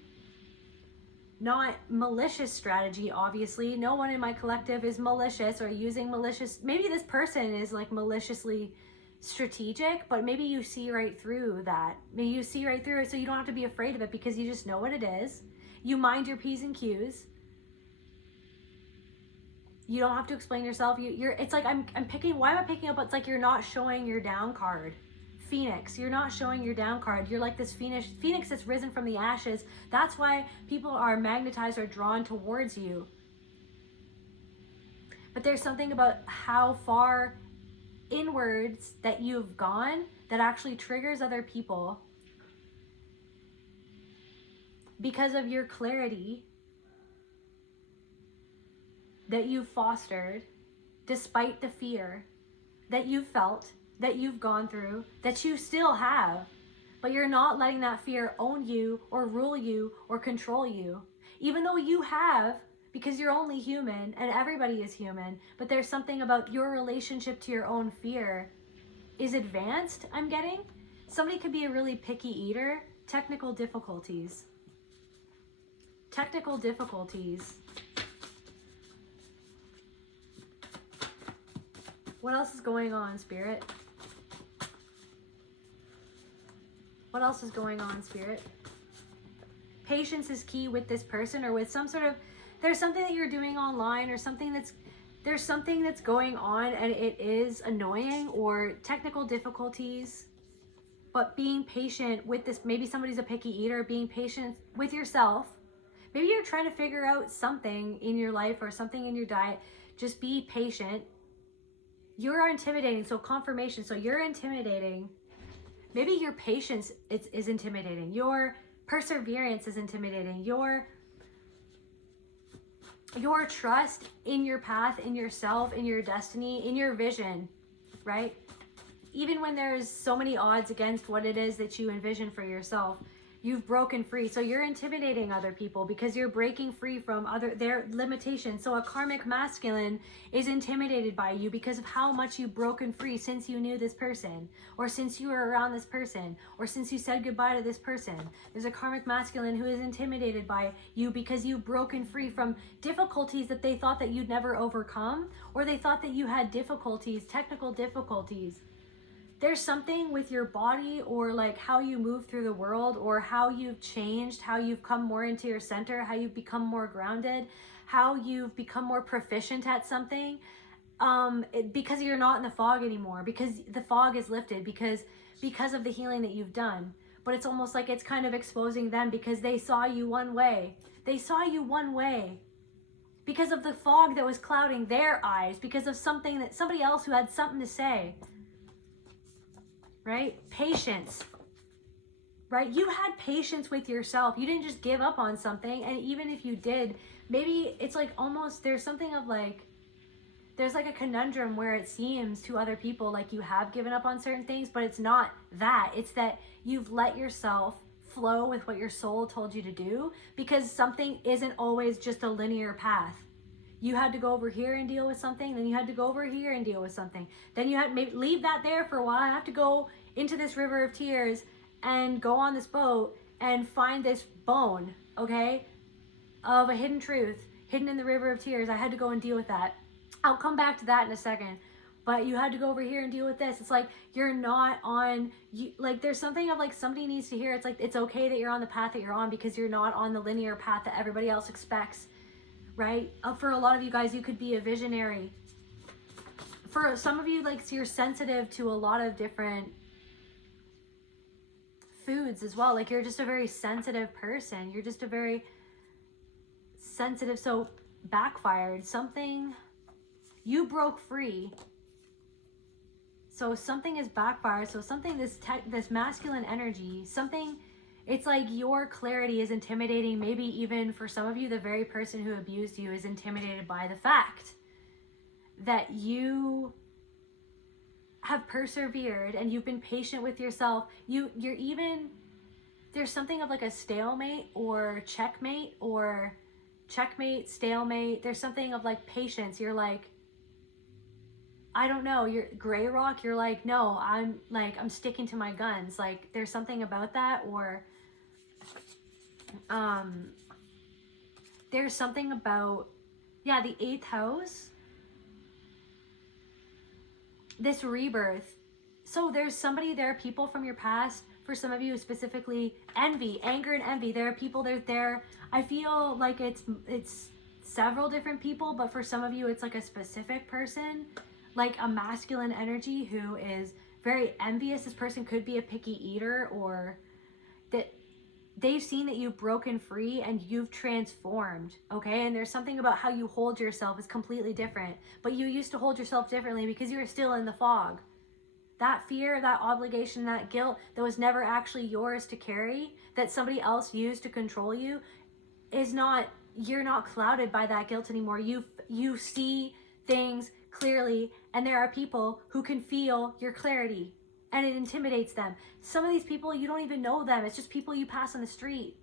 Not malicious strategy, obviously. No one in my collective is malicious or using malicious. Maybe this person is like maliciously strategic, but maybe you see right through that. Maybe you see right through it, so you don't have to be afraid of it because you just know what it is. You mind your P's and Q's. You don't have to explain yourself. It's like I'm picking. Why am I picking up? It's like you're not showing your down card. Phoenix, you're not showing your down card. You're like this phoenix that's risen from the ashes. That's why people are magnetized or drawn towards you. But there's something about how far inwards that you've gone that actually triggers other people because of your clarity that you've fostered despite the fear that you've felt, that you've gone through, that you still have, but you're not letting that fear own you or rule you or control you, even though you have, because you're only human and everybody is human. But there's something about your relationship to your own fear is advanced, I'm getting. Somebody could be a really picky eater. Technical difficulties. What else is going on, Spirit? What else is going on, Spirit? Patience is key with this person or with some sort of, there's something that you're doing online or there's something that's going on and it is annoying, or technical difficulties, but being patient with this. Maybe somebody's a picky eater. Being patient with yourself. Maybe you're trying to figure out something in your life or something in your diet. Just be patient. You're intimidating, so confirmation. So you're intimidating. Maybe your patience is intimidating. Your perseverance is intimidating. Your trust in your path, in yourself, in your destiny, in your vision, right? Even when there's so many odds against what it is that you envision for yourself, you've broken free. So you're intimidating other people because you're breaking free from their limitations. So a karmic masculine is intimidated by you because of how much you've broken free since you knew this person, or since you were around this person, or since you said goodbye to this person. There's a karmic masculine who is intimidated by you because you've broken free from difficulties that they thought that you'd never overcome, or they thought that you had difficulties, technical difficulties. There's something with your body, or like how you move through the world, or how you've changed, how you've come more into your center, how you've become more grounded, how you've become more proficient at something, because you're not in the fog anymore, because the fog is lifted, because of the healing that you've done. But it's almost like it's kind of exposing them because they saw you one way. They saw you one way because of the fog that was clouding their eyes, because of something that somebody else who had something to say. Right? Patience. Right? You had patience with yourself. You didn't just give up on something. And even if you did, maybe it's like almost there's something of like there's like a conundrum where it seems to other people like you have given up on certain things, but it's not that. It's that you've let yourself flow with what your soul told you to do, because something isn't always just a linear path. You had to go over here and deal with something, then you had to go over here and deal with something. Then you had to maybe leave that there for a while. I have to go into this river of tears and go on this boat and find this bone, okay, of a hidden truth, hidden in the river of tears. I had to go and deal with that. I'll come back to that in a second. But you had to go over here and deal with this. It's like you're not on, like there's something of like somebody needs to hear. It's like it's okay that you're on the path that you're on, because you're not on the linear path that everybody else expects, right? For a lot of you guys, you could be a visionary. For some of you, like, so you're sensitive to a lot of different foods as well. Like you're just a very sensitive person. You're just a very sensitive. So backfired, something, you broke free. So something is backfired. So something, this masculine energy, something, it's like your clarity is intimidating. Maybe even for some of you, the very person who abused you is intimidated by the fact that you have persevered and you've been patient with yourself. You're even, there's something of like a stalemate or checkmate, stalemate. There's something of like patience. You're like, I don't know, you're gray rock. You're like, no, I'm sticking to my guns. Like there's something about that. Or there's something about, yeah, the 8th house, this rebirth. So there's somebody, there are people from your past, for some of you specifically, envy, anger and envy. There are people there. I feel like it's several different people, but for some of you, it's like a specific person, like a masculine energy who is very envious. This person could be a picky eater, or that they've seen that you've broken free and you've transformed, okay? And there's something about how you hold yourself is completely different, but you used to hold yourself differently because you were still in the fog. That fear, that obligation, that guilt that was never actually yours to carry, that somebody else used to control you, is not, you're not clouded by that guilt anymore. You see things clearly, and there are people who can feel your clarity, and it intimidates them. Some of these people, you don't even know them. It's just people you pass on the street.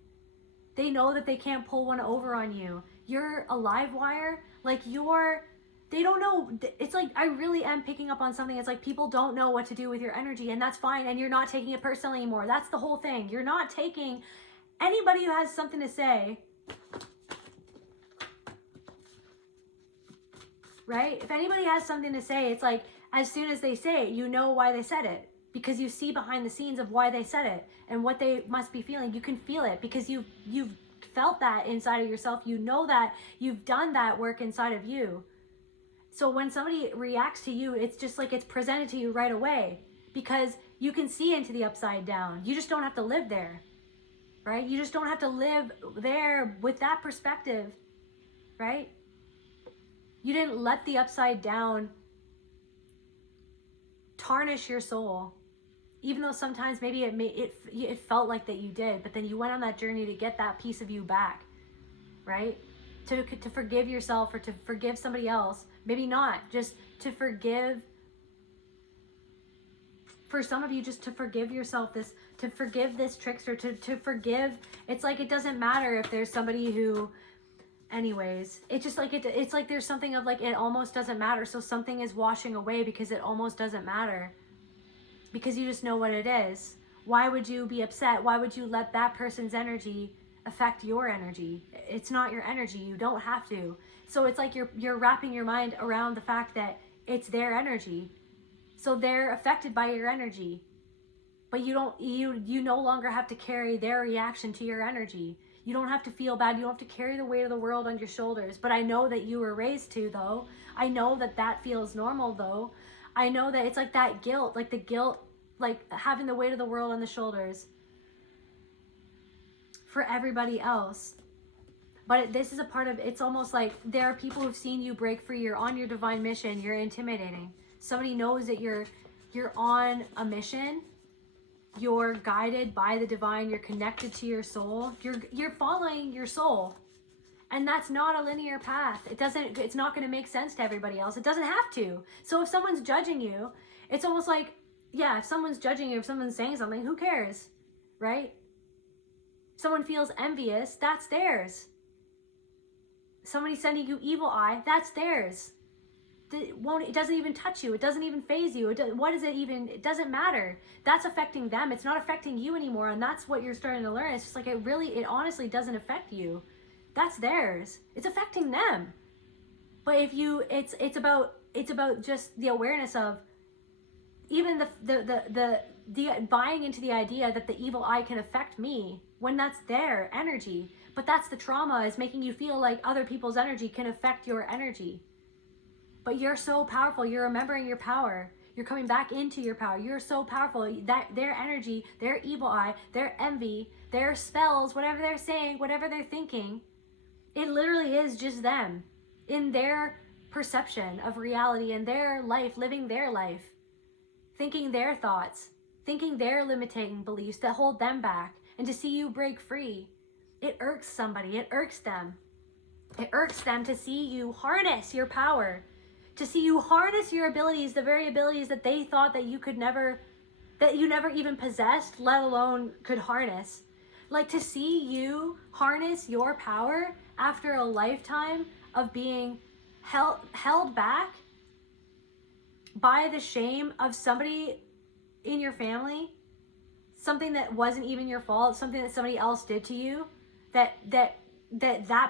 They know that they can't pull one over on you. You're a live wire. Like they don't know. It's like, I really am picking up on something. It's like people don't know what to do with your energy, and that's fine. And you're not taking it personally anymore. That's the whole thing. You're not taking anybody who has something to say, right? If anybody has something to say, it's like, as soon as they say it, you know why they said it, because you see behind the scenes of why they said it and what they must be feeling. You can feel it because you've felt that inside of yourself. You know that you've done that work inside of you. So when somebody reacts to you, it's just like it's presented to you right away, because you can see into the upside down. You just don't have to live there, right? You just don't have to live there with that perspective, right? You didn't let the upside down tarnish your soul, even though sometimes maybe it felt like that you did, but then you went on that journey to get that piece of you back, right? To forgive yourself, or to forgive somebody else. Maybe not, just to forgive. For some of you, just to forgive yourself, to forgive this trickster, to forgive. It's like, it doesn't matter if there's somebody who, anyways, it's just like, it's like there's something of like, it almost doesn't matter. So something is washing away because it almost doesn't matter, because you just know what it is. Why would you be upset? Why would you let that person's energy affect your energy? It's not your energy. You don't have to. So it's like you're wrapping your mind around the fact that it's their energy. So they're affected by your energy, but you no longer have to carry their reaction to your energy. You don't have to feel bad. You don't have to carry the weight of the world on your shoulders. But I know that you were raised to, though. I know that feels normal, though. I know that it's like that guilt, like the guilt, like having the weight of the world on the shoulders for everybody else. But this is a part of, it's almost like there are people who've seen you break free. You're on your divine mission. You're intimidating. Somebody knows that you're on a mission. You're guided by the divine. You're connected to your soul. You're following your soul. And that's not a linear path. It's not going to make sense to everybody else. It doesn't have to. So if someone's judging you, it's almost like, yeah, if someone's judging you, if someone's saying something, who cares, right? If someone feels envious, that's theirs. Somebody sending you evil eye, that's theirs. It doesn't even touch you. It doesn't even faze you. It doesn't matter. That's affecting them. It's not affecting you anymore. And that's what you're starting to learn. It's just like, it honestly doesn't affect you. That's theirs. It's affecting them. But if you, it's about just the awareness of even the buying into the idea that the evil eye can affect me when that's their energy. But that's the trauma, is making you feel like other people's energy can affect your energy. But you're so powerful. You're remembering your power. You're coming back into your power. You're so powerful that their energy, their evil eye, their envy, their spells, whatever they're saying, whatever they're thinking, it literally is just them in their perception of reality, in their life, living their life, thinking their thoughts, thinking their limiting beliefs that hold them back. And to see you break free, it irks somebody. It irks them. It irks them to see you harness your power, to see you harness your abilities, the very abilities that they thought that you never even possessed, let alone could harness. Like, to see you harness your power after a lifetime of being held back by the shame of somebody in your family, something that wasn't even your fault, something that somebody else did to you, that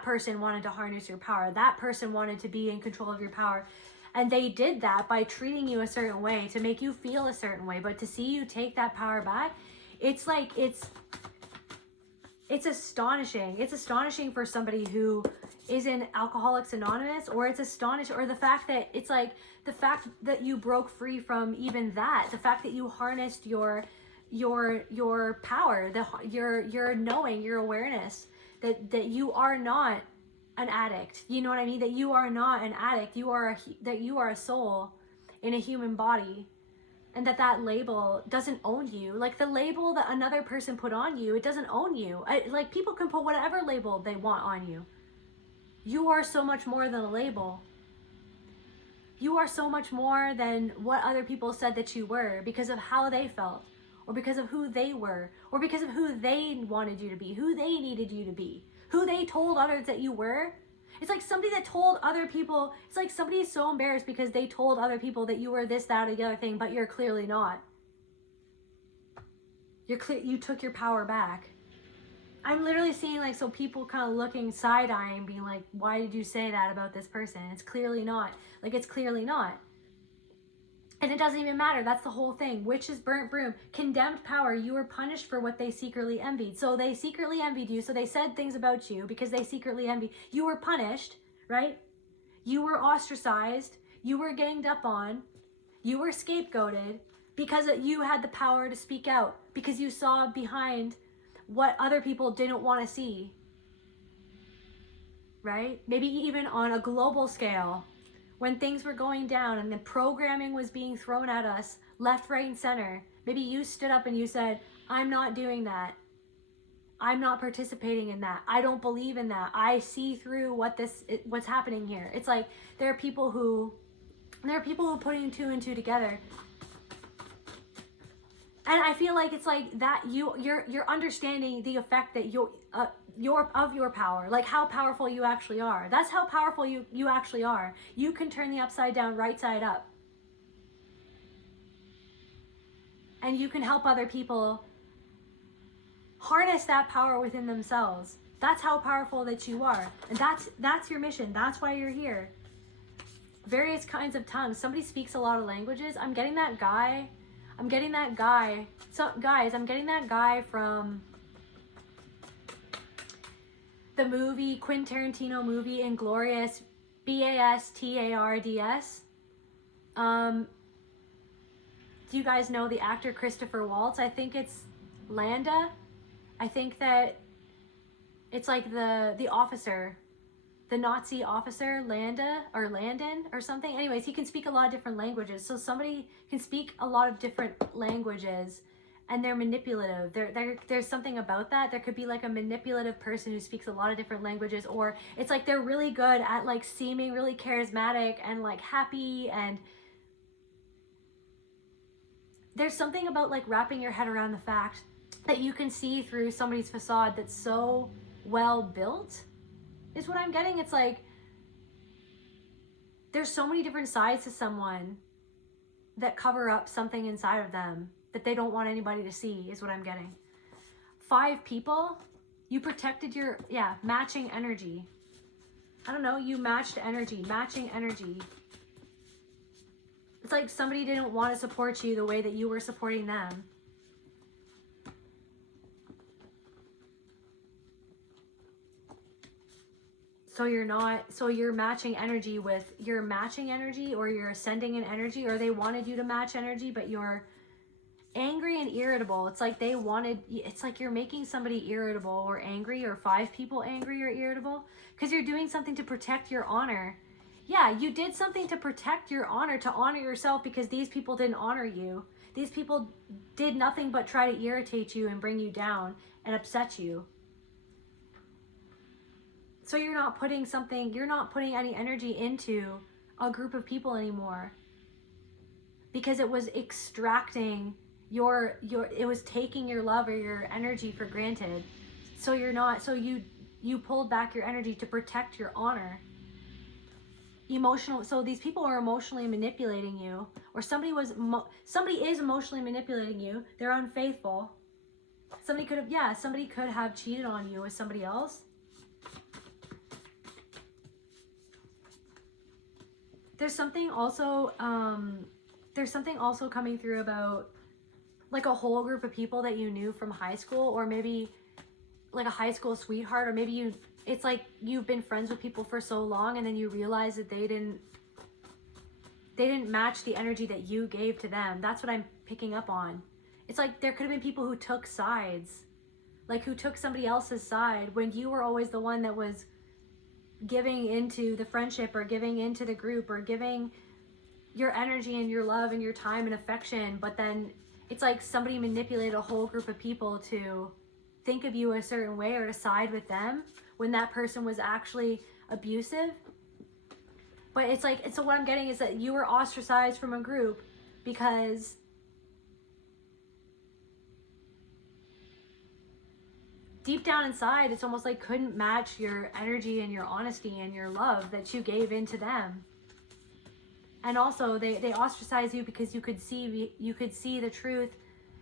person wanted to harness your power, that person wanted to be in control of your power. And they did that by treating you a certain way to make you feel a certain way. But to see you take that power back, it's like, it's astonishing. It's astonishing for somebody who is in Alcoholics Anonymous, or it's astonishing, or the fact that it's like, the fact that you broke free from even that, the fact that you harnessed your power, your knowing, your awareness, that you are not an addict. You know what I mean? That you are not an addict. That you are a soul in a human body, and that label doesn't own you. Like, the label that another person put on you, it doesn't own you. Like, people can put whatever label they want on you. You are so much more than a label. You are so much more than what other people said that you were, because of how they felt, or because of who they were, or because of who they wanted you to be, who they needed you to be, who they told others that you were. It's like somebody that told other people, it's like somebody is so embarrassed because they told other people that you were this, that, or the other thing, but you're clearly not. You took your power back. I'm literally seeing, like, so people kind of looking side-eyeing, being like, why did you say that about this person? It's clearly not. Like, it's clearly not. And it doesn't even matter. That's the whole thing. Witches, burnt broom, condemned power. You were punished for what they secretly envied. So they secretly envied you. So they said things about you because they secretly envied. You were punished, right? You were ostracized. You were ganged up on. You were scapegoated because you had the power to speak out, because you saw behind what other people didn't want to see, right? Maybe even on a global scale, when things were going down and the programming was being thrown at us left, right, and center, maybe you stood up and you said, I'm not doing that. I'm not participating in that. I don't believe in that. I see through what's happening here. It's like there are people who putting two and two together. And I feel like it's like that you're understanding the effect that your power, like how powerful you actually are. That's how powerful you actually are. You can turn the upside down right side up. And you can help other people harness that power within themselves. That's how powerful that you are. And that's your mission. That's why you're here. Various kinds of tongues. Somebody speaks a lot of languages. I'm getting that guy. So guys, I'm getting that guy from the movie, Quentin Tarantino movie, Inglourious Bastards. Do you guys know the actor Christopher Waltz? I think it's Landa. I think that it's like the officer, the Nazi officer, Landa or Landon or something. Anyways, he can speak a lot of different languages. So somebody can speak a lot of different languages and they're manipulative. There's something about that. There could be like a manipulative person who speaks a lot of different languages, or it's like they're really good at like seeming really charismatic and like happy, and there's something about like wrapping your head around the fact that you can see through somebody's facade that's so well built is what I'm getting. It's like there's so many different sides to someone that cover up something inside of them that they don't want anybody to see is what I'm getting. 5 people, you protected your, matching energy. I don't know, you matched energy, matching energy. It's like somebody didn't want to support you the way that you were supporting them. So you're matching energy with, you're matching energy, or you're ascending in energy, or they wanted you to match energy, but you're angry and irritable. It's like it's like you're making somebody irritable or angry, or 5 people angry or irritable, because you're doing something to protect your honor. Yeah, you did something to protect your honor, to honor yourself, because these people didn't honor you. These people did nothing but try to irritate you and bring you down and upset you. So you're not putting any energy into a group of people anymore, because it was extracting it was taking your love or your energy for granted. So you pulled back your energy to protect your honor. So these people are emotionally manipulating you, or somebody is emotionally manipulating you. They're unfaithful. Somebody could have cheated on you with somebody else. There's something also coming through about like a whole group of people that you knew from high school, or maybe like a high school sweetheart, or maybe it's like you've been friends with people for so long, and then you realize that they didn't match the energy that you gave to them. That's what I'm picking up on. It's like there could have been people who took sides, like who took somebody else's side when you were always the one that was giving into the friendship, or giving into the group, or giving your energy and your love and your time and affection. But then it's like somebody manipulated a whole group of people to think of you a certain way, or to side with them when that person was actually abusive. But it's like, so what I'm getting is that you were ostracized from a group because deep down inside, it's almost like couldn't match your energy and your honesty and your love that you gave into them. And also they ostracized you because you could see the truth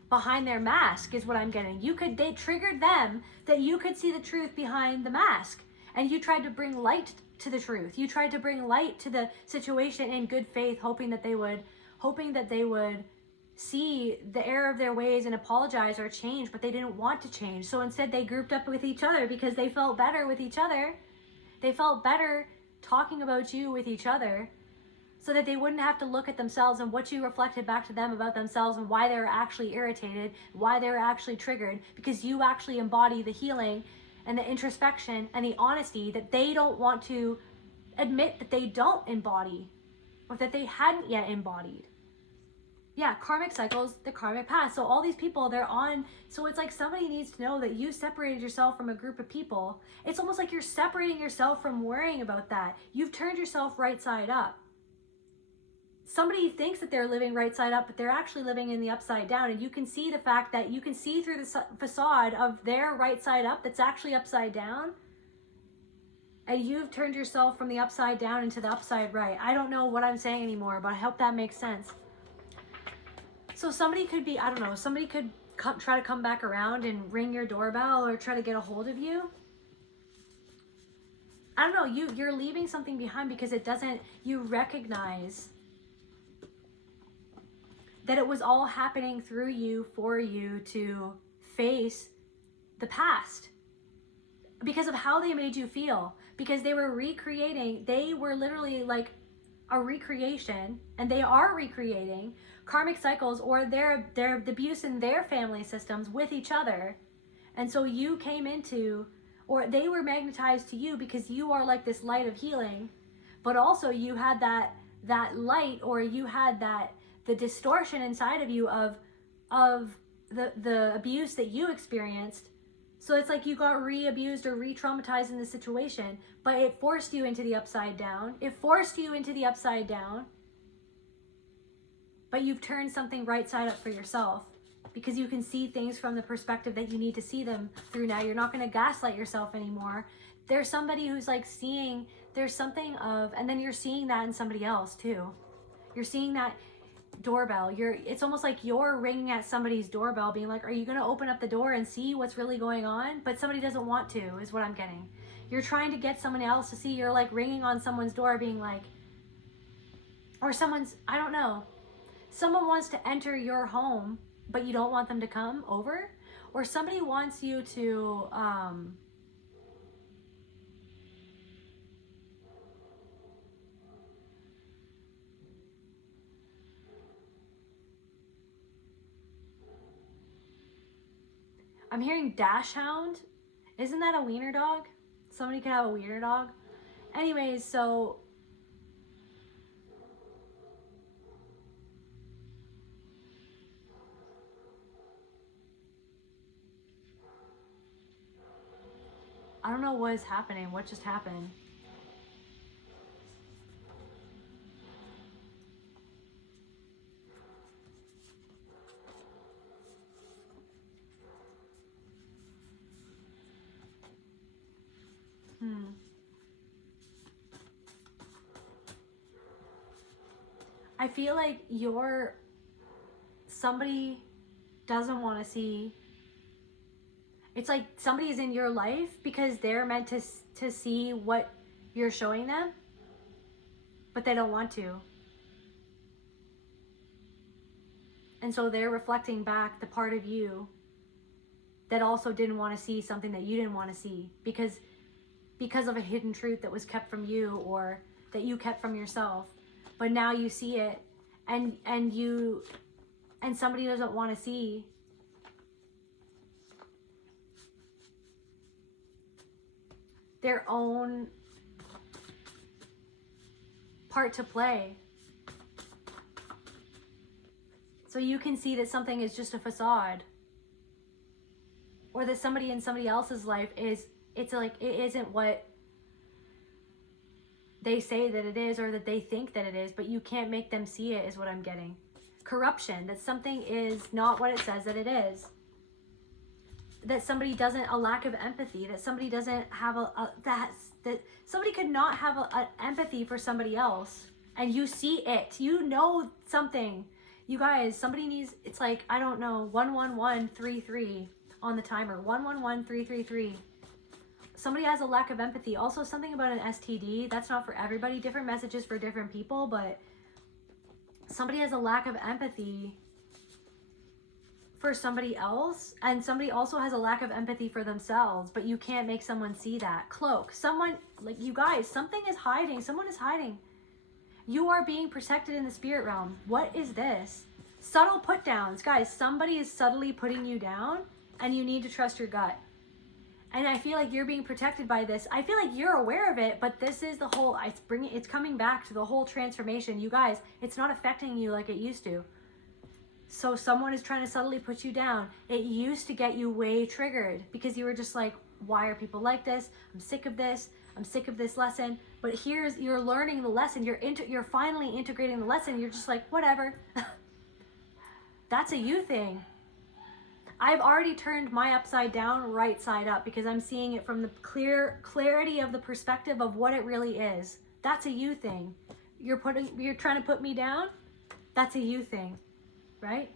behind their mask, is what I'm getting. They triggered them that you could see the truth behind the mask, and you tried to bring light to the truth. You tried to bring light to the situation in good faith, hoping that they would see the error of their ways and apologize or change, but they didn't want to change. So instead they grouped up with each other because they felt better with each other. They felt better talking about you with each other, so that they wouldn't have to look at themselves and what you reflected back to them about themselves, and why they were actually irritated, why they were actually triggered, because you actually embody the healing and the introspection and the honesty that they don't want to admit that they don't embody, or that they hadn't yet embodied. Yeah, karmic cycles, the karmic past. So all these people, so it's like somebody needs to know that you separated yourself from a group of people. It's almost like you're separating yourself from worrying about that. You've turned yourself right side up. Somebody thinks that they're living right side up, but they're actually living in the upside down. And you can see the fact that you can see through the facade of their right side up that's actually upside down. And you've turned yourself from the upside down into the upside right. I don't know what I'm saying anymore, but I hope that makes sense. So somebody could try to come back around and ring your doorbell, or try to get a hold of you. I don't know, you're leaving something behind because you recognize that it was all happening through you, for you to face the past. Because of how they made you feel. Because they were literally like a recreation, and they are recreating karmic cycles, or their abuse in their family systems with each other. And so you came into, or they were magnetized to you because you are like this light of healing, but also you had that light, or you had the distortion inside of you of the abuse that you experienced. So it's like you got re-abused or re-traumatized in the situation, but it forced you into the upside down. It forced you into the upside down, but you've turned something right side up for yourself because you can see things from the perspective that you need to see them through now. You're not going to gaslight yourself anymore. There's somebody who's like seeing, there's something of, and then you're seeing that in somebody else too. You're seeing that doorbell. It's almost like you're ringing at somebody's doorbell being like, are you going to open up the door and see what's really going on? But somebody doesn't want to, is what I'm getting. You're trying to get someone else to see. You're like ringing on someone's door being like, or someone's, I don't know, someone wants to enter your home but you don't want them to come over, or somebody wants you to I'm hearing dash hound. Isn't that a wiener dog? Somebody could have a wiener dog. Anyways, so I don't know what is happening. What just happened? I feel like somebody doesn't want to see. It's like somebody is in your life because they're meant to see what you're showing them, but they don't want to. And so they're reflecting back the part of you that also didn't want to see something that you didn't want to see because of a hidden truth that was kept from you or that you kept from yourself. But now you see it and somebody doesn't want to see. Their own part to play. So you can see that something is just a facade. Or that somebody in somebody else's life it's like it isn't what they say that it is or that they think that it is, but you can't make them see it, is what I'm getting. Corruption, that something is not what it says that it is. That somebody doesn't, a lack of empathy, that somebody doesn't have that somebody could not have a empathy for somebody else, and you see it, you know something. You guys, somebody needs, it's like, I don't know, 11133 on the timer, 111333. Somebody has a lack of empathy. Also, something about an STD, that's not for everybody, different messages for different people, but somebody has a lack of empathy for somebody else, and somebody also has a lack of empathy for themselves, but you can't make someone see that. Cloak. Someone, like you guys, something is hiding. Someone is hiding. You are being protected in the spirit realm. What is this? Subtle put downs. Guys, somebody is subtly putting you down, and you need to trust your gut. And I feel like you're being protected by this. I feel like you're aware of it, but this is the whole, it's coming back to the whole transformation. You guys, it's not affecting you like it used to. So someone is trying to subtly put you down. It used to get you way triggered because you were just like, why are people like this? I'm sick of this. I'm sick of this lesson. But you're learning the lesson. You're finally integrating the lesson. You're just like, whatever. That's a you thing. I've already turned my upside down right side up because I'm seeing it from the clarity of the perspective of what it really is. That's a you thing. You're trying to put me down. That's a you thing, right?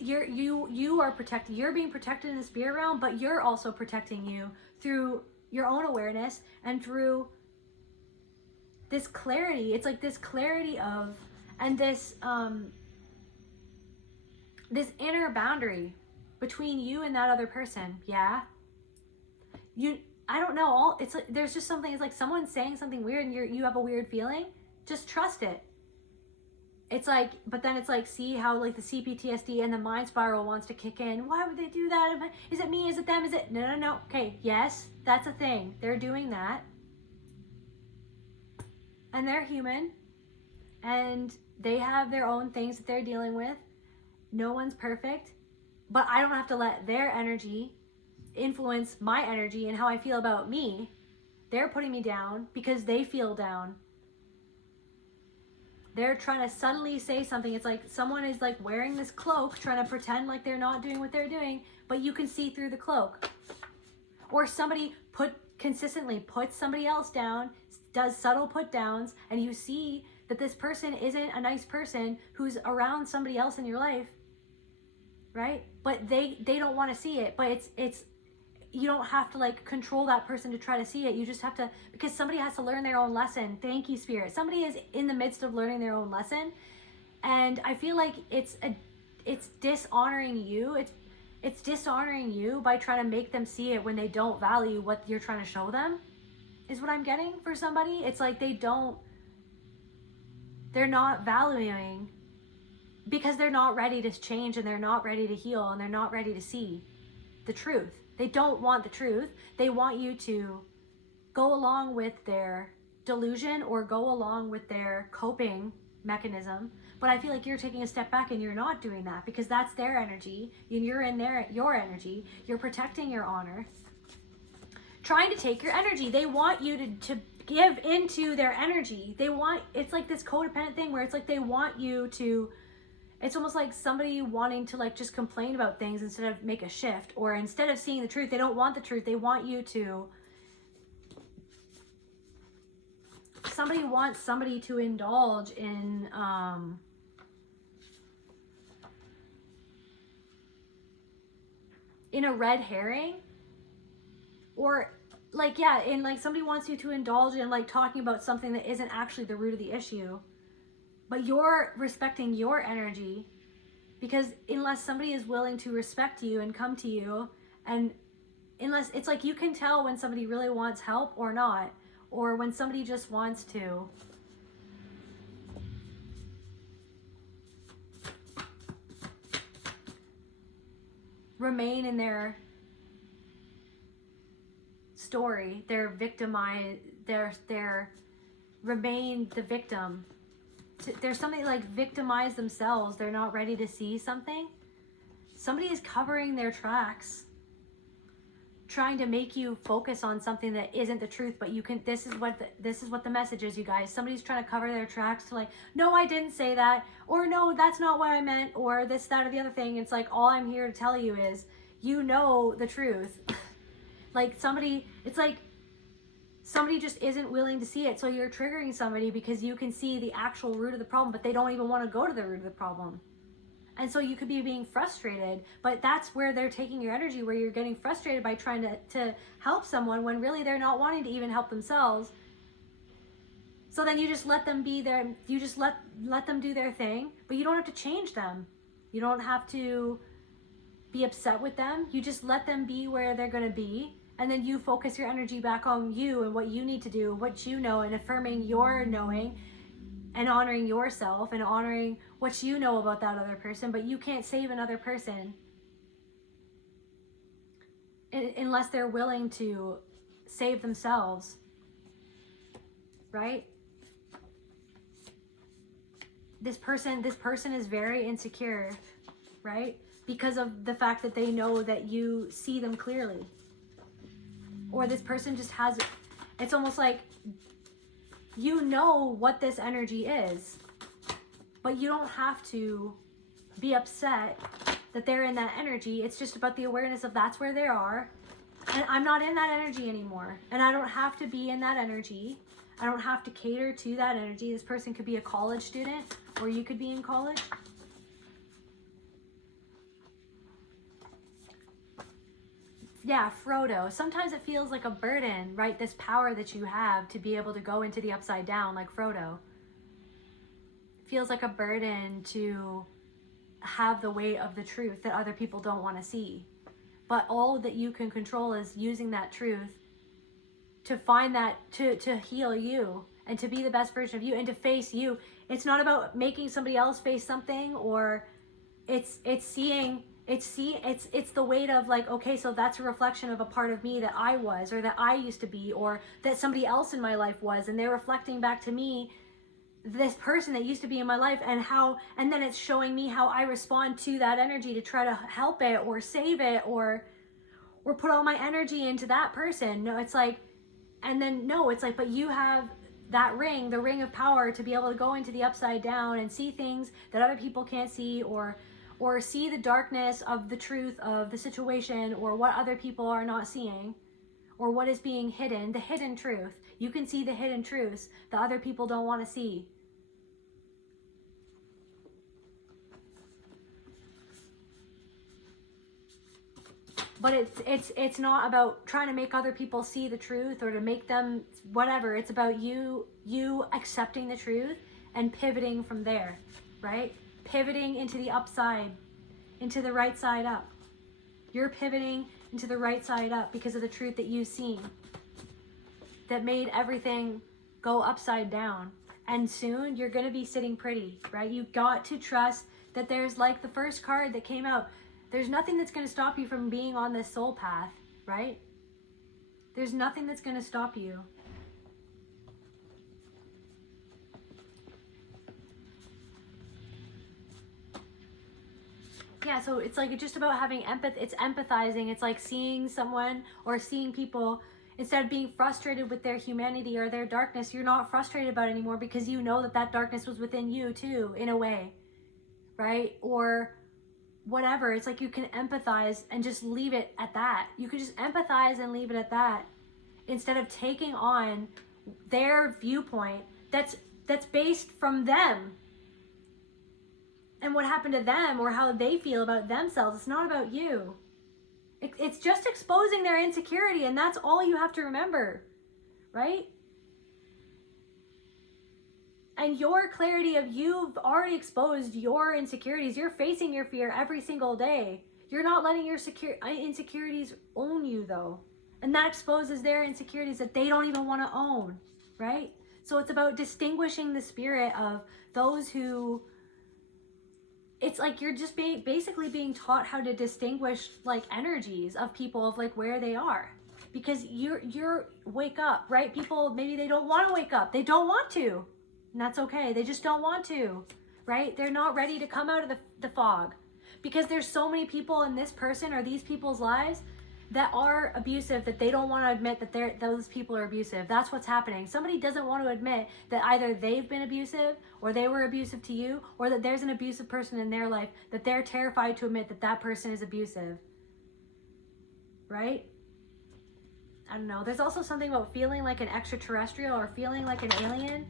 You are protected. You're being protected in the spirit realm, but you're also protecting you through your own awareness and through this clarity. It's like this clarity of, and this inner boundary between you and that other person. Yeah. I don't know. It's like, there's just something, it's like someone's saying something weird and you have a weird feeling. Just trust it. It's like, but then it's like, see how like the CPTSD and the mind spiral wants to kick in. Why would they do that? Is it me? Is it them? Is it? No. Okay. Yes, that's a thing. They're doing that. And they're human. And they have their own things that they're dealing with. no one's perfect, but I don't have to let their energy influence my energy and how I feel about me. They're putting me down because they feel down. They're trying to subtly say something. It's like someone is like wearing this cloak, trying to pretend like they're not doing what they're doing, but you can see through the cloak. Or somebody consistently puts somebody else down, does subtle put downs, and you see that this person isn't a nice person who's around somebody else in your life, right? But they don't want to see it. But it's you don't have to like control that person to try to see it. You just have to, because somebody has to learn their own lesson. Thank you, Spirit. Somebody is in the midst of learning their own lesson, and I feel like it's dishonoring you. It's dishonoring you by trying to make them see it when they don't value what you're trying to show them, is what I'm getting for somebody. It's like they're not valuing because they're not ready to change, and they're not ready to heal, and they're not ready to see the truth. They don't want the truth. They want you to go along with their delusion or go along with their coping mechanism. But I feel like you're taking a step back and you're not doing that, because that's their energy and you're in your energy. You're protecting your honor, trying to take your energy. They want you to give into their energy. It's like this codependent thing where it's like they want you to, it's almost like somebody wanting to like just complain about things instead of make a shift, or instead of seeing the truth. They don't want the truth. They want you to, somebody wants somebody to indulge in a red herring, or like, yeah, and like somebody wants you to indulge in like talking about something that isn't actually the root of the issue. But you're respecting your energy, because unless somebody is willing to respect you and come to you, and unless it's like you can tell when somebody really wants help or not, or when somebody just wants to remain in their story, their remain the victim. There's something like victimize themselves. They're not ready to see something. Somebody is covering their tracks, trying to make you focus on something that isn't the truth. But you can, this is what the message is, you guys. Somebody's trying to cover their tracks to like, no, I didn't say that, or no, that's not what I meant, or this, that, or the other thing. It's like, all I'm here to tell you is, you know the truth. Like it's like somebody just isn't willing to see it. So you're triggering somebody because you can see the actual root of the problem, but they don't even want to go to the root of the problem. And so you could be being frustrated, but that's where they're taking your energy, where you're getting frustrated by trying to help someone when really they're not wanting to even help themselves. So then you just let them be there. You just let them do their thing, but you don't have to change them. You don't have to be upset with them. You just let them be where they're going to be. And then you focus your energy back on you and what you need to do, what you know, and affirming your knowing and honoring yourself and honoring what you know about that other person. But you can't save another person unless they're willing to save themselves, right? This person is very insecure, right? Because of the fact that they know that you see them clearly. Or this person just has, it's almost like you know what this energy is, but you don't have to be upset that they're in that energy. It's just about the awareness of that's where they are, and I'm not in that energy anymore, and I don't have to be in that energy. I don't have to cater to that energy. This person could be a college student, or you could be in college. Yeah, Frodo. Sometimes it feels like a burden, right? This power that you have to be able to go into the upside down like Frodo. It feels like a burden to have the weight of the truth that other people don't want to see. But all that you can control is using that truth to find that, to heal you and to be the best version of you and to face you. It's not about making somebody else face something, or it's the weight of like, okay, so that's a reflection of a part of me that I was, or that I used to be, or that somebody else in my life was, and they're reflecting back to me this person that used to be in my life, and then it's showing me how I respond to that energy to try to help it or save it or put all my energy into that person. No, it's like, and then no, it's like, but you have that ring, the ring of power, to be able to go into the upside down and see things that other people can't see, or see the darkness of the truth of the situation, or what other people are not seeing, or what is being hidden, the hidden truth. You can see the hidden truths that other people don't want to see. But it's not about trying to make other people see the truth or to make them whatever. It's about you accepting the truth and pivoting from there, right? Pivoting into the upside, into the right side up. You're pivoting into the right side up because of the truth that you've seen that made everything go upside down. And soon you're going to be sitting pretty, right? You got to trust that there's, like the first card that came out, there's nothing that's going to stop you from being on this soul path, right? There's nothing that's going to stop you. Yeah, so it's like just about having empathy. It's empathizing. It's like seeing someone or seeing people, instead of being frustrated with their humanity or their darkness, you're not frustrated about it anymore because you know that that darkness was within you too, in a way, right? Or whatever. It's like you can empathize and just leave it at that. You can just empathize and leave it at that instead of taking on their viewpoint that's based from them and what happened to them or how they feel about themselves. It's not about you. It's just exposing their insecurity, and that's all you have to remember, right? And your clarity of, you've already exposed your insecurities. You're facing your fear every single day. You're not letting your insecurities own you, though. And that exposes their insecurities that they don't even want to own, right? So it's about distinguishing the spirit of those who... It's like you're just basically being taught how to distinguish, like, energies of people, of like where they are. Because you're wake up, right? People, maybe they don't want to wake up. They don't want to. And that's okay. They just don't want to, right? They're not ready to come out of the fog. Because there's so many people in this person or these people's lives that are abusive that they don't want to admit that those people are abusive. That's what's happening. Somebody doesn't want to admit that either they've been abusive or they were abusive to you, or that there's an abusive person in their life that they're terrified to admit that that person is abusive. Right? I don't know. There's also something about feeling like an extraterrestrial or feeling like an alien.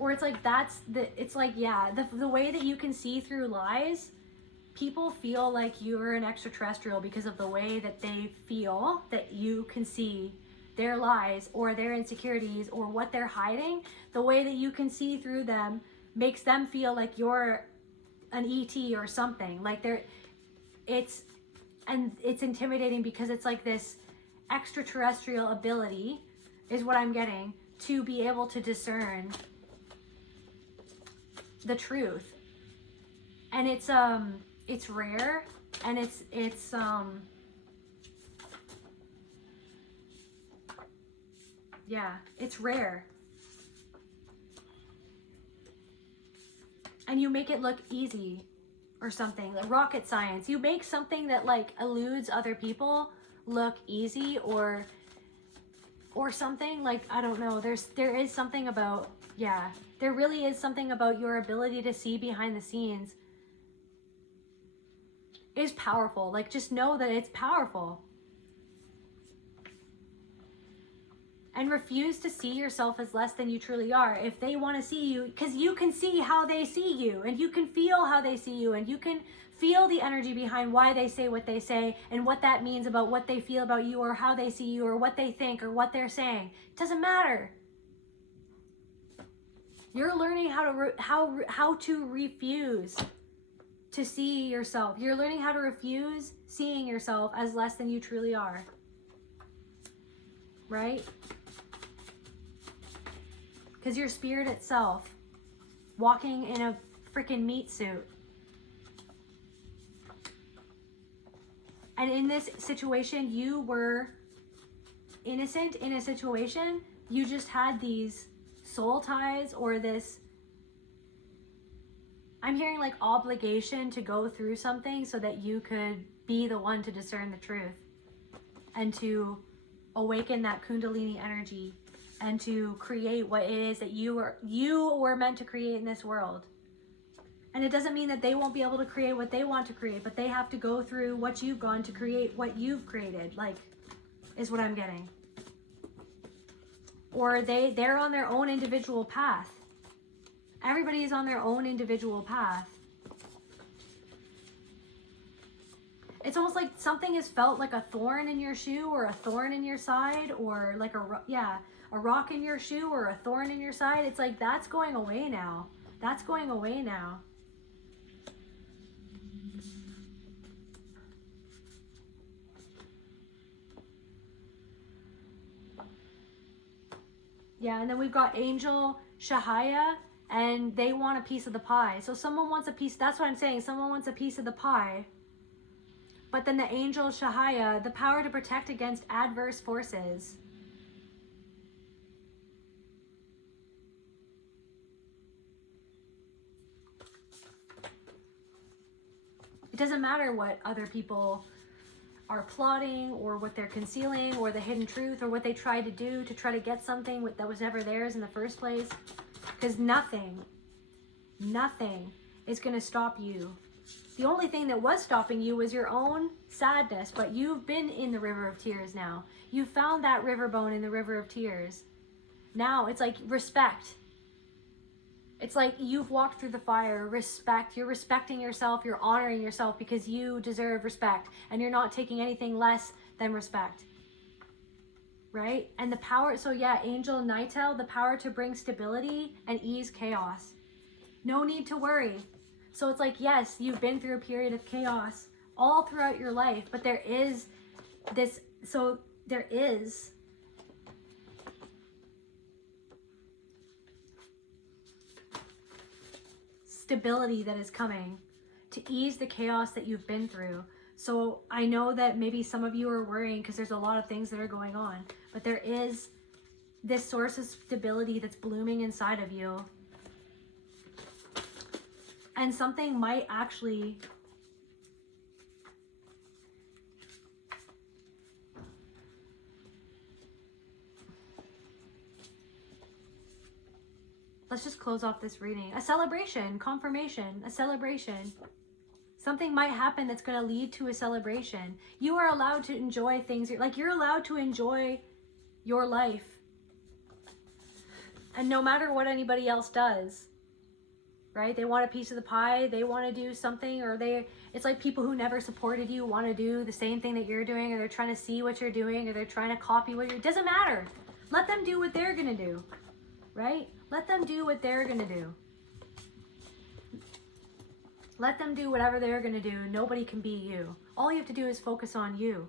Or it's like the way that you can see through lies, people feel like you're an extraterrestrial because of the way that they feel that you can see their lies or their insecurities or what they're hiding. The way that you can see through them makes them feel like you're an ET or something. Like it's intimidating because it's like this extraterrestrial ability is what I'm getting, to be able to discern the truth. And it's rare, and it's rare. And you make it look easy or something, like rocket science. You make something that like eludes other people look easy or something, like, I don't know. There is something about, there really is something about your ability to see behind the scenes is powerful. Like, just know that it's powerful. And refuse to see yourself as less than you truly are. If they want to see you, because you can see how they see you, and you can feel how they see you, and you can feel the energy behind why they say what they say and what that means about what they feel about you or how they see you or what they think or what they're saying. It doesn't matter. You're learning how to refuse to see yourself. You're learning how to refuse seeing yourself as less than you truly are. Right? Because your spirit itself, walking in a freaking meat suit. And in this situation, you were innocent in a situation. You just had these soul ties or this, I'm hearing like obligation to go through something so that you could be the one to discern the truth and to awaken that Kundalini energy and to create what it is that you were meant to create in this world. And it doesn't mean that they won't be able to create what they want to create, but they have to go through what you've gone to create what you've created, like, is what I'm getting. Or they're on their own individual path. Everybody is on their own individual path. It's almost like something has felt like a thorn in your shoe or a thorn in your side, or like a rock in your shoe or a thorn in your side. It's like that's going away now. That's going away now. Yeah, and then we've got Angel Shahaya, and they want a piece of the pie. So someone wants a piece, that's what I'm saying, someone wants a piece of the pie. But then the Angel Shahaya, the power to protect against adverse forces. It doesn't matter what other people are plotting or what they're concealing or the hidden truth or what they tried to do to try to get something that was never theirs in the first place. Because nothing is going to stop you. The only thing that was stopping you was your own sadness, but you've been in the river of tears now. You found that river bone in the river of tears. Now it's like respect. It's like you've walked through the fire. Respect. You're respecting yourself. You're honoring yourself because you deserve respect. And you're not taking anything less than respect. Right? And the power, so yeah, Angel Nightel, the power to bring stability and ease chaos. No need to worry. So it's like, yes, you've been through a period of chaos all throughout your life, but there is this, so there is stability that is coming to ease the chaos that you've been through. So I know that maybe some of you are worrying because there's a lot of things that are going on, but there is this source of stability that's blooming inside of you. And something might actually let's just close off this reading. A celebration, confirmation, a celebration. Something might happen that's going to lead to a celebration. You are allowed to enjoy things. Like, you're allowed to enjoy your life. And no matter what anybody else does, right? They want a piece of the pie. They want to do something, or it's like people who never supported you want to do the same thing that you're doing, or they're trying to see what you're doing, or they're trying to copy what you're, it doesn't matter. Let them do what they're going to do, right? Let them do what they're going to do. Let them do whatever they're going to do. Nobody can be you. All you have to do is focus on you.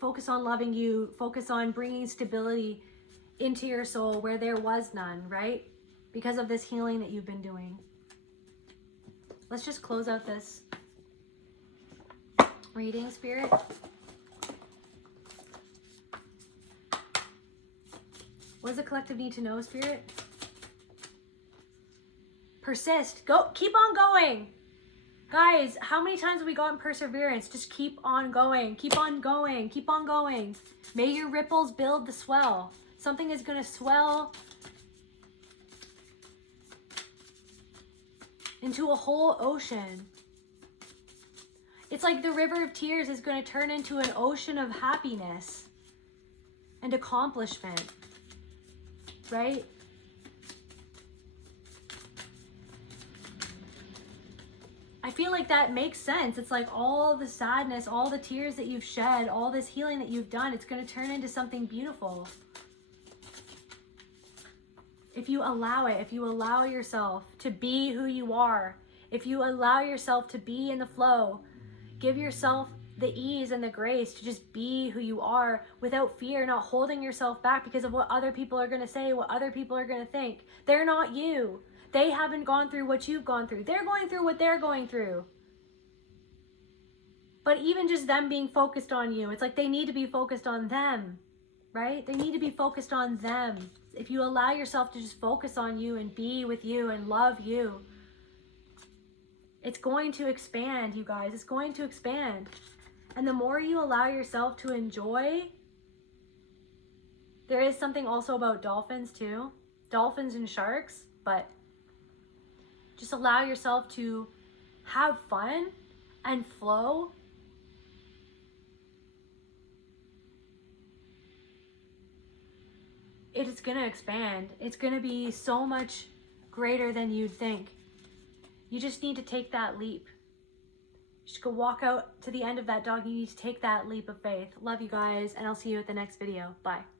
Focus on loving you. Focus on bringing stability into your soul where there was none, right? Because of this healing that you've been doing. Let's just close out this reading, Spirit. What does the collective need to know, Spirit? Persist. Go. Keep on going. Guys, how many times have we gotten perseverance? Just keep on going. Keep on going. Keep on going. May your ripples build the swell. Something is going to swell into a whole ocean. It's like the river of tears is going to turn into an ocean of happiness and accomplishment. Right? I feel like that makes sense. It's like all the sadness, all the tears that you've shed, all this healing that you've done, it's going to turn into something beautiful. If you allow it, if you allow yourself to be who you are, if you allow yourself to be in the flow, give yourself the ease and the grace to just be who you are without fear, not holding yourself back because of what other people are going to say, what other people are going to think. They're not you. They haven't gone through what you've gone through. They're going through what they're going through. But even just them being focused on you, it's like they need to be focused on them, right? They need to be focused on them. If you allow yourself to just focus on you and be with you and love you, it's going to expand, you guys. It's going to expand. And the more you allow yourself to enjoy, there is something also about dolphins too. Dolphins and sharks, but just allow yourself to have fun and flow. It is going to expand. It's going to be so much greater than you'd think. You just need to take that leap. Just go walk out to the end of that dog. You need to take that leap of faith. Love you guys, and I'll see you at the next video. Bye.